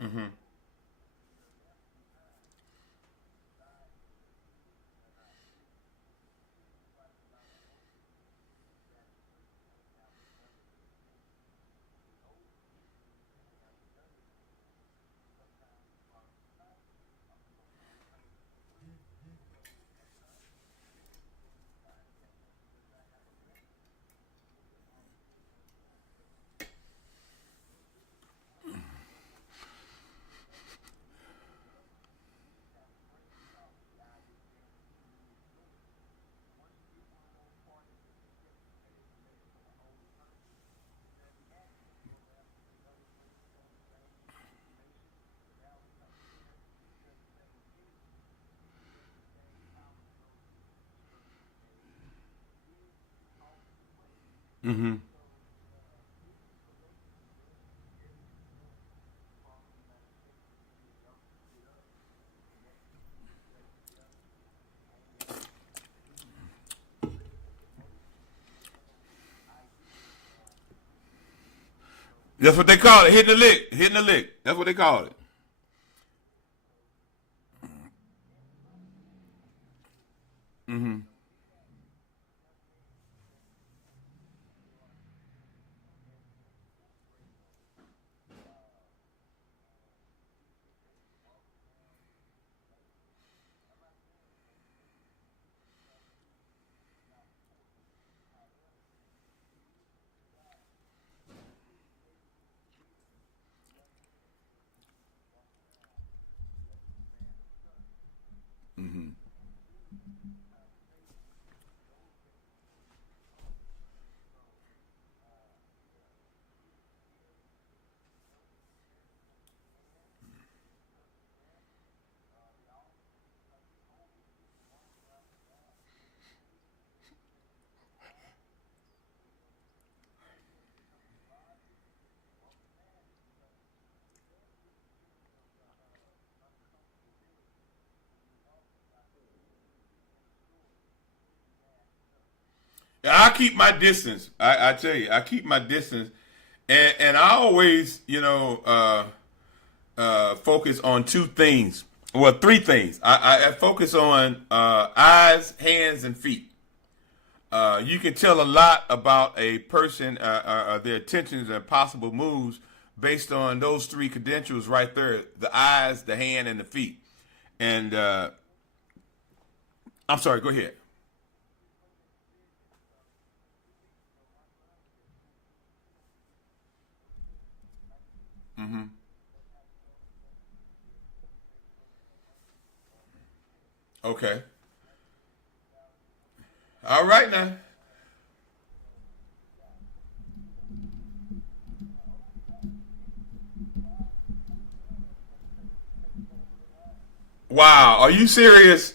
Hmm. Mm-hmm. That's what they call it. Hitting the lick. Hitting the lick. That's what they call it. Mm-hmm. Mm-hmm. I keep my distance. I tell you, I keep my distance, and I always, focus on two things. Well, three things. I focus on eyes, hands, and feet. You can tell a lot about a person, their intentions and possible moves based on those three credentials right there: the eyes, the hand, and the feet. And I'm sorry. Go ahead. Mm-hmm. Okay. All right now. Wow. Are you serious?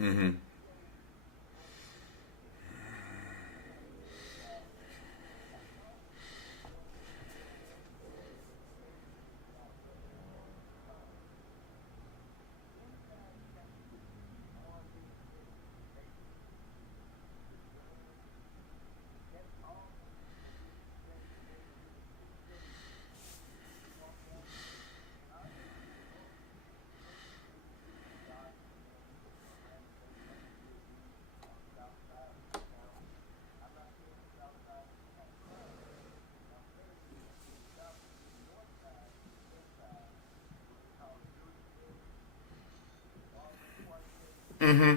Mm-hmm. Mm-hmm.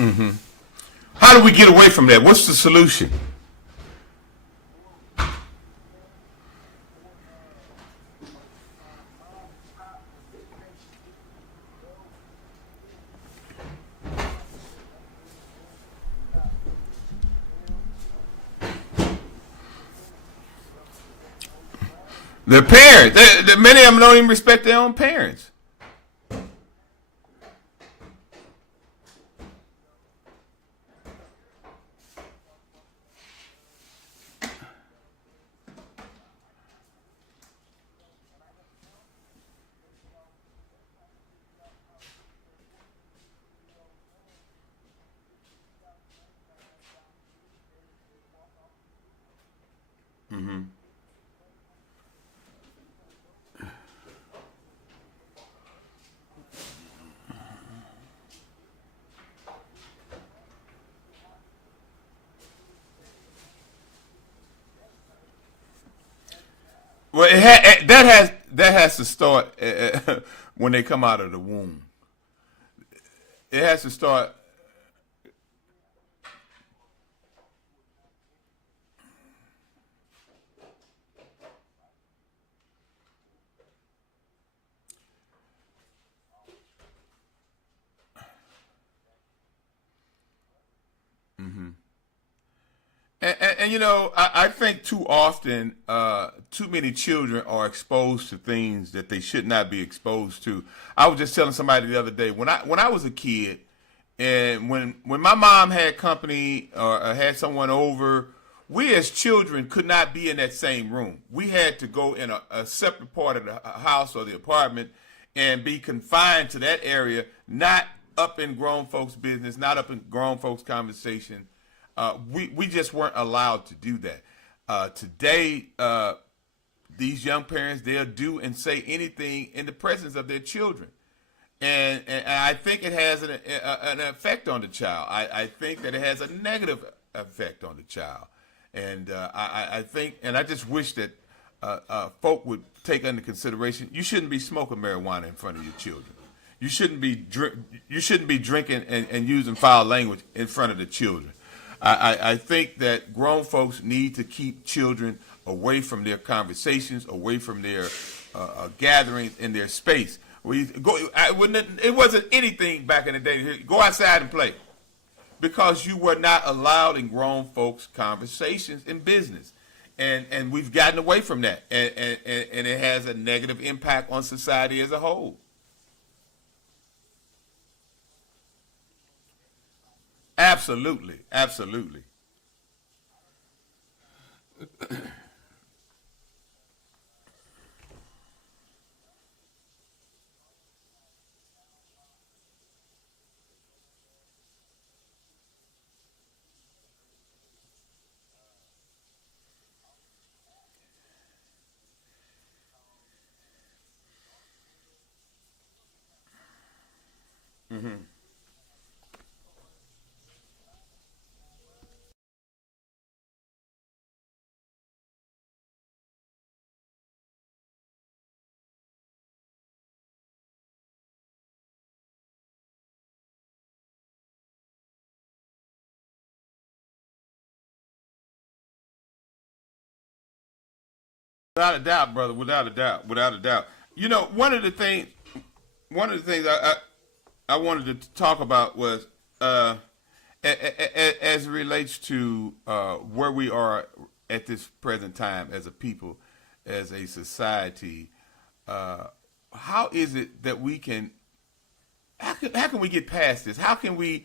Mm-hmm. How do we get away from that? What's the solution? Their parents. Many of them don't even respect their own parents. Well, that has to start when they come out of the womb. It has to start. And, you know, I think too often, too many children are exposed to things that they should not be exposed to. I was just telling somebody the other day when I was a kid, and when my mom had company or had someone over, we as children could not be in that same room. We had to go in a separate part of the house or the apartment and be confined to that area, not up in grown folks' business, not up in grown folks' conversation. We just weren't allowed to do that. Today, these young parents, they'll do and say anything in the presence of their children. And I think it has an effect on the child. I think that it has a negative effect on the child. And I think, and I just wish that folk would take under consideration, you shouldn't be smoking marijuana in front of your children. You shouldn't be drinking and using foul language in front of the children. I think that grown folks need to keep children away from their conversations, away from their gatherings in their space. It wasn't anything back in the day. Go outside and play, because you were not allowed in grown folks' conversations in business, and we've gotten away from that, and it has a negative impact on society as a whole. Absolutely, absolutely. Without a doubt, brother. Without a doubt. Without a doubt. You know, one of the things I wanted to talk about was as it relates to where we are at this present time as a people, as a society. How is it that we can? How can we get past this? How can we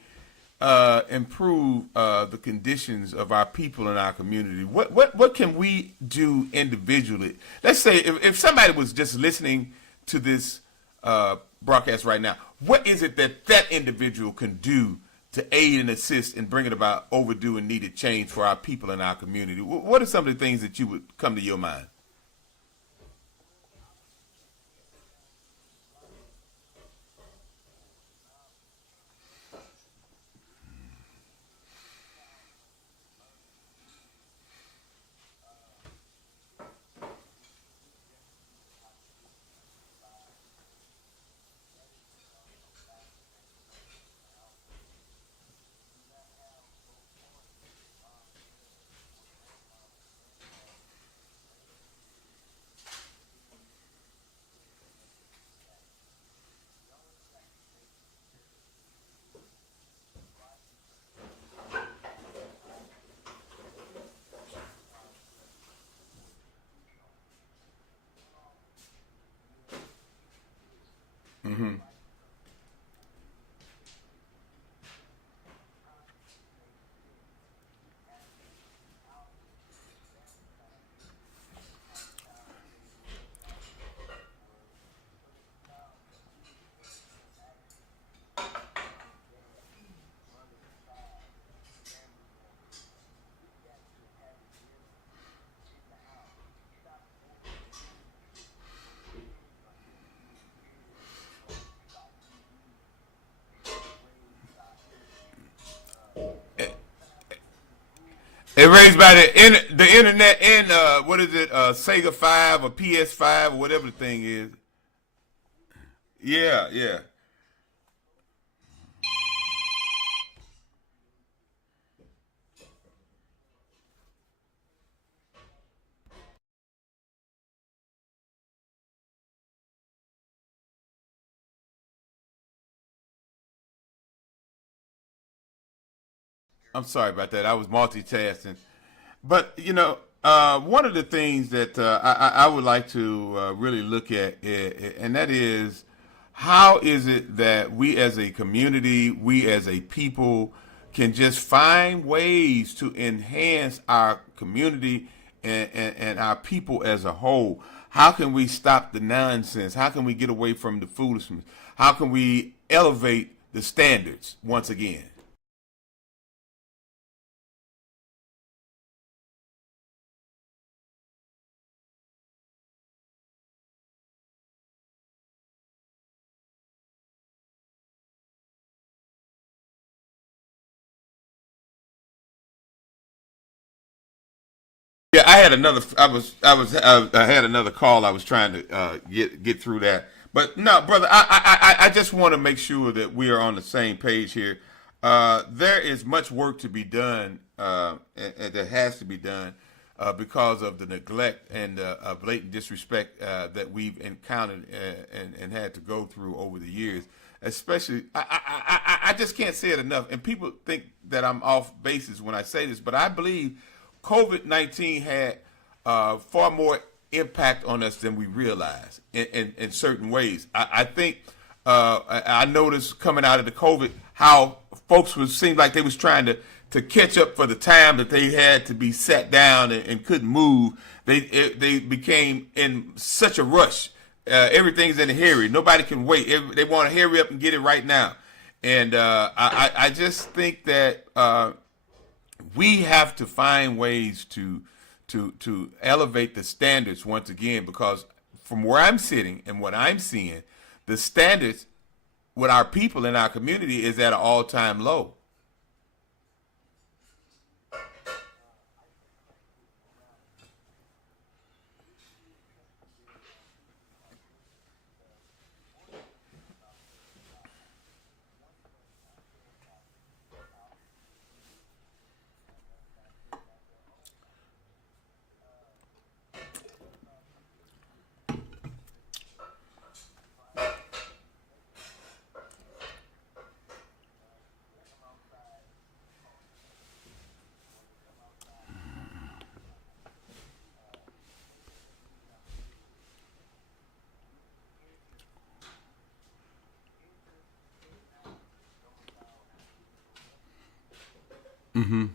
improve the conditions of our people in our community? What can we do individually? Let's say if somebody was just listening to this broadcast right now, what is it that that individual can do to aid and assist in bringing about overdue and needed change for our people in our community? What are some of the things that you would come to your mind? It raised by the internet and what is it? Sega 5 or PS5 or whatever the thing is. Yeah, yeah. I'm sorry about that. I was multitasking. But one of the things that I would like to really look at, and that is, how is it that we as a community, we as a people, can just find ways to enhance our community and our people as a whole? How can we stop the nonsense? How can we get away from the foolishness? How can we elevate the standards once again? Yeah, I had another. I had another call. I was trying to get through that. But no, brother, I just want to make sure that we are on the same page here. There is much work to be done, and that has to be done because of the neglect and blatant disrespect that we've encountered and had to go through over the years. Especially, I just can't say it enough. And people think that I'm off basis when I say this, but I believe COVID-19 had far more impact on us than we realize in certain ways. I think I noticed coming out of the COVID how folks was seemed like they was trying to catch up for the time that they had to be sat down and couldn't move. They became in such a rush. Everything's in a hurry. Nobody can wait. They want to hurry up and get it right now. And I just think that we have to find ways to elevate the standards once again, because from where I'm sitting and what I'm seeing, the standards with our people in our community is at an all-time low. Mm-hmm.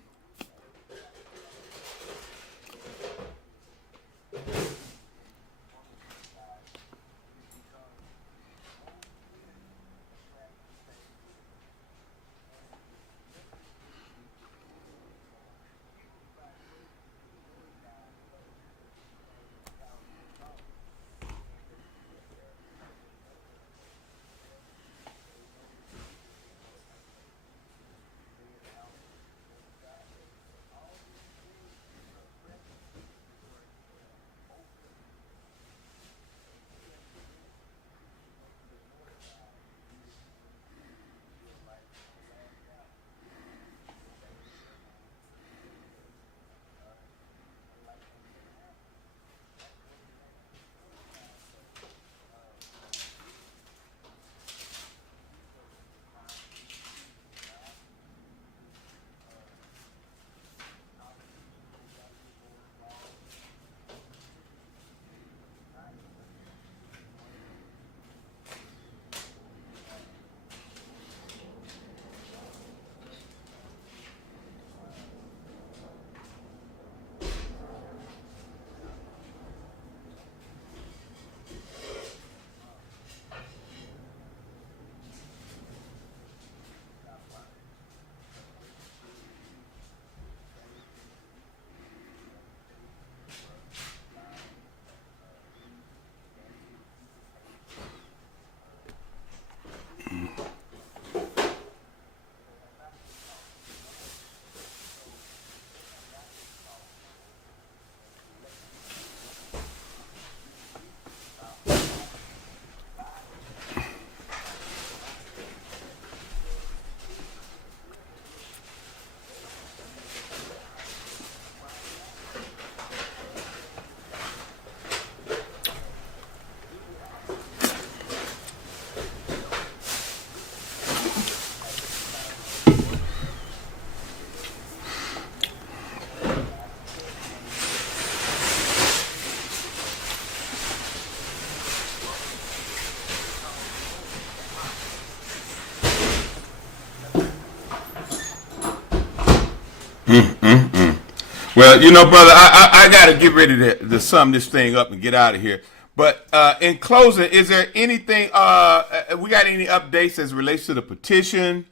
Well, brother, I got to get ready to sum this thing up and get out of here. But in closing, is there anything? We got any updates as it relates to the petition?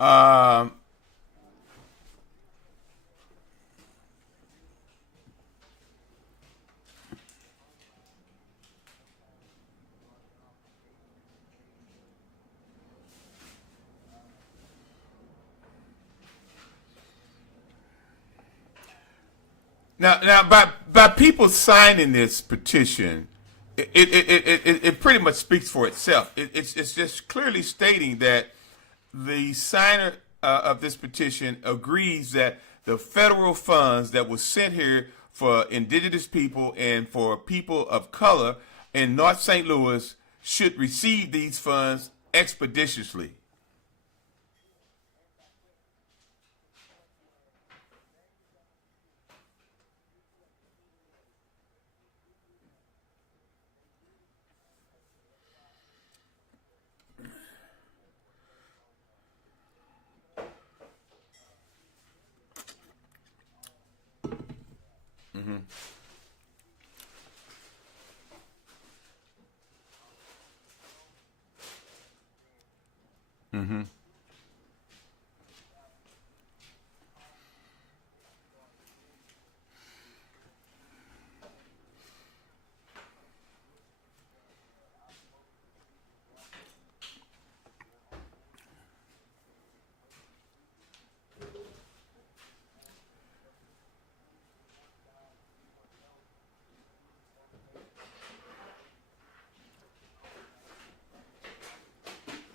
Um, now, by people signing this petition, it pretty much speaks for itself. It's just clearly stating that the signer of this petition agrees that the federal funds that was sent here for indigenous people and for people of color in North St. Louis should receive these funds expeditiously.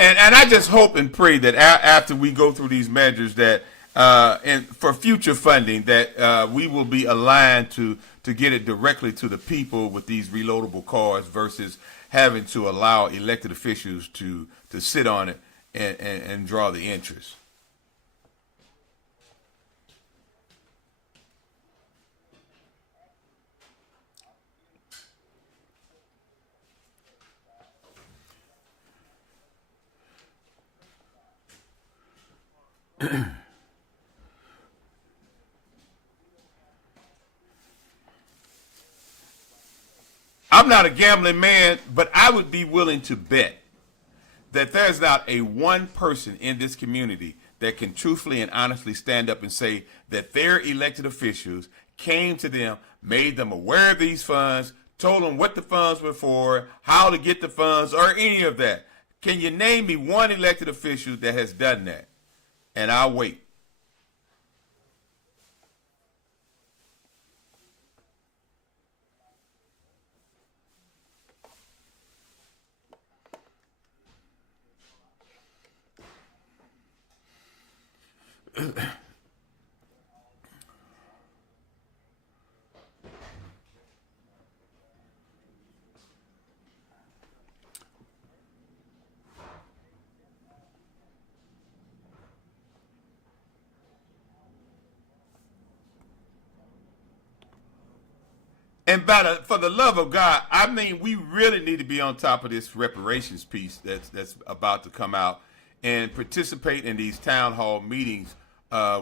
And I just hope and pray that after we go through these measures that and for future funding that we will be aligned to get it directly to the people with these reloadable cards versus having to allow elected officials to sit on it and draw the interest. I'm not a gambling man, but I would be willing to bet that there's not a one person in this community that can truthfully and honestly stand up and say that their elected officials came to them, made them aware of these funds, told them what the funds were for, how to get the funds, or any of that. Can you name me one elected official that has done that? And I'll wait. And for the love of God, I mean, we really need to be on top of this reparations piece that's about to come out and participate in these town hall meetings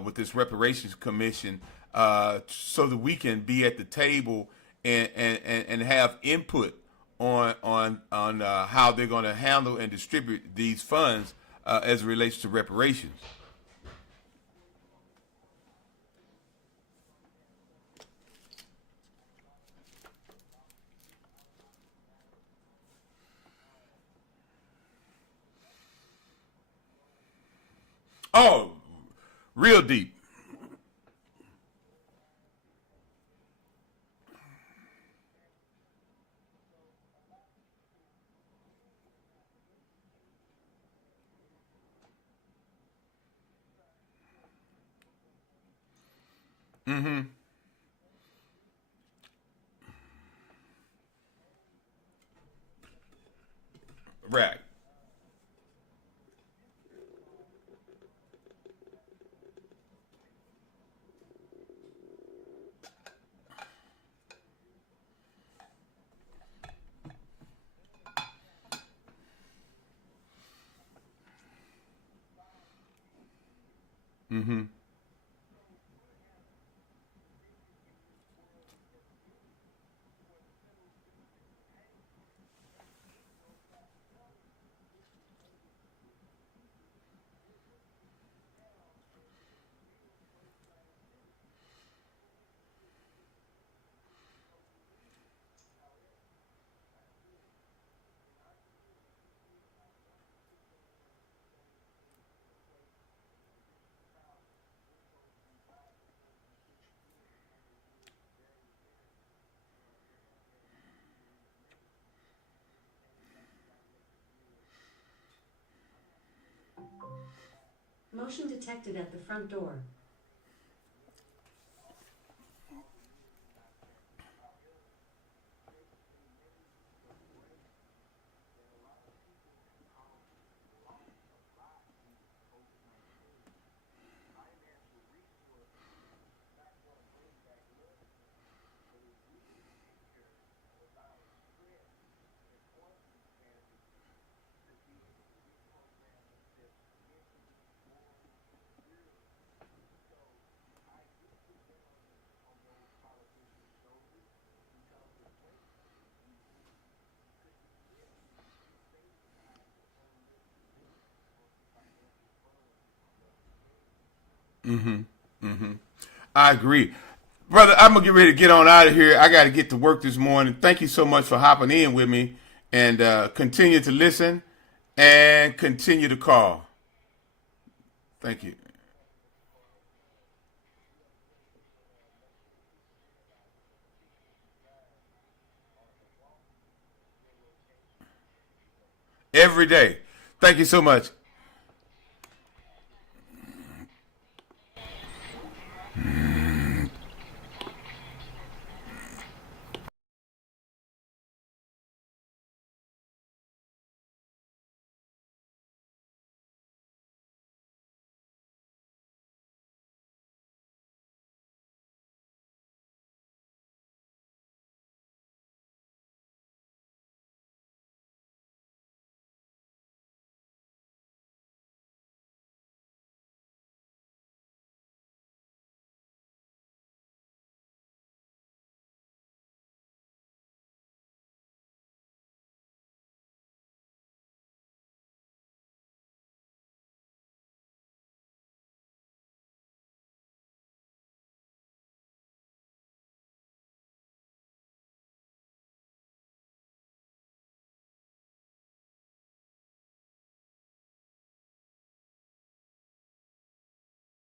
with this reparations commission so that we can be at the table and have input on how they're going to handle and distribute these funds as it relates to reparations. Oh, real deep. Mm-hmm. Right. Mm-hmm. Motion detected at the front door. I agree. Brother, I'm going to get ready to get on out of here. I got to get to work this morning. Thank you so much for hopping in with me, and continue to listen and continue to call. Thank you. Every day. Thank you so much.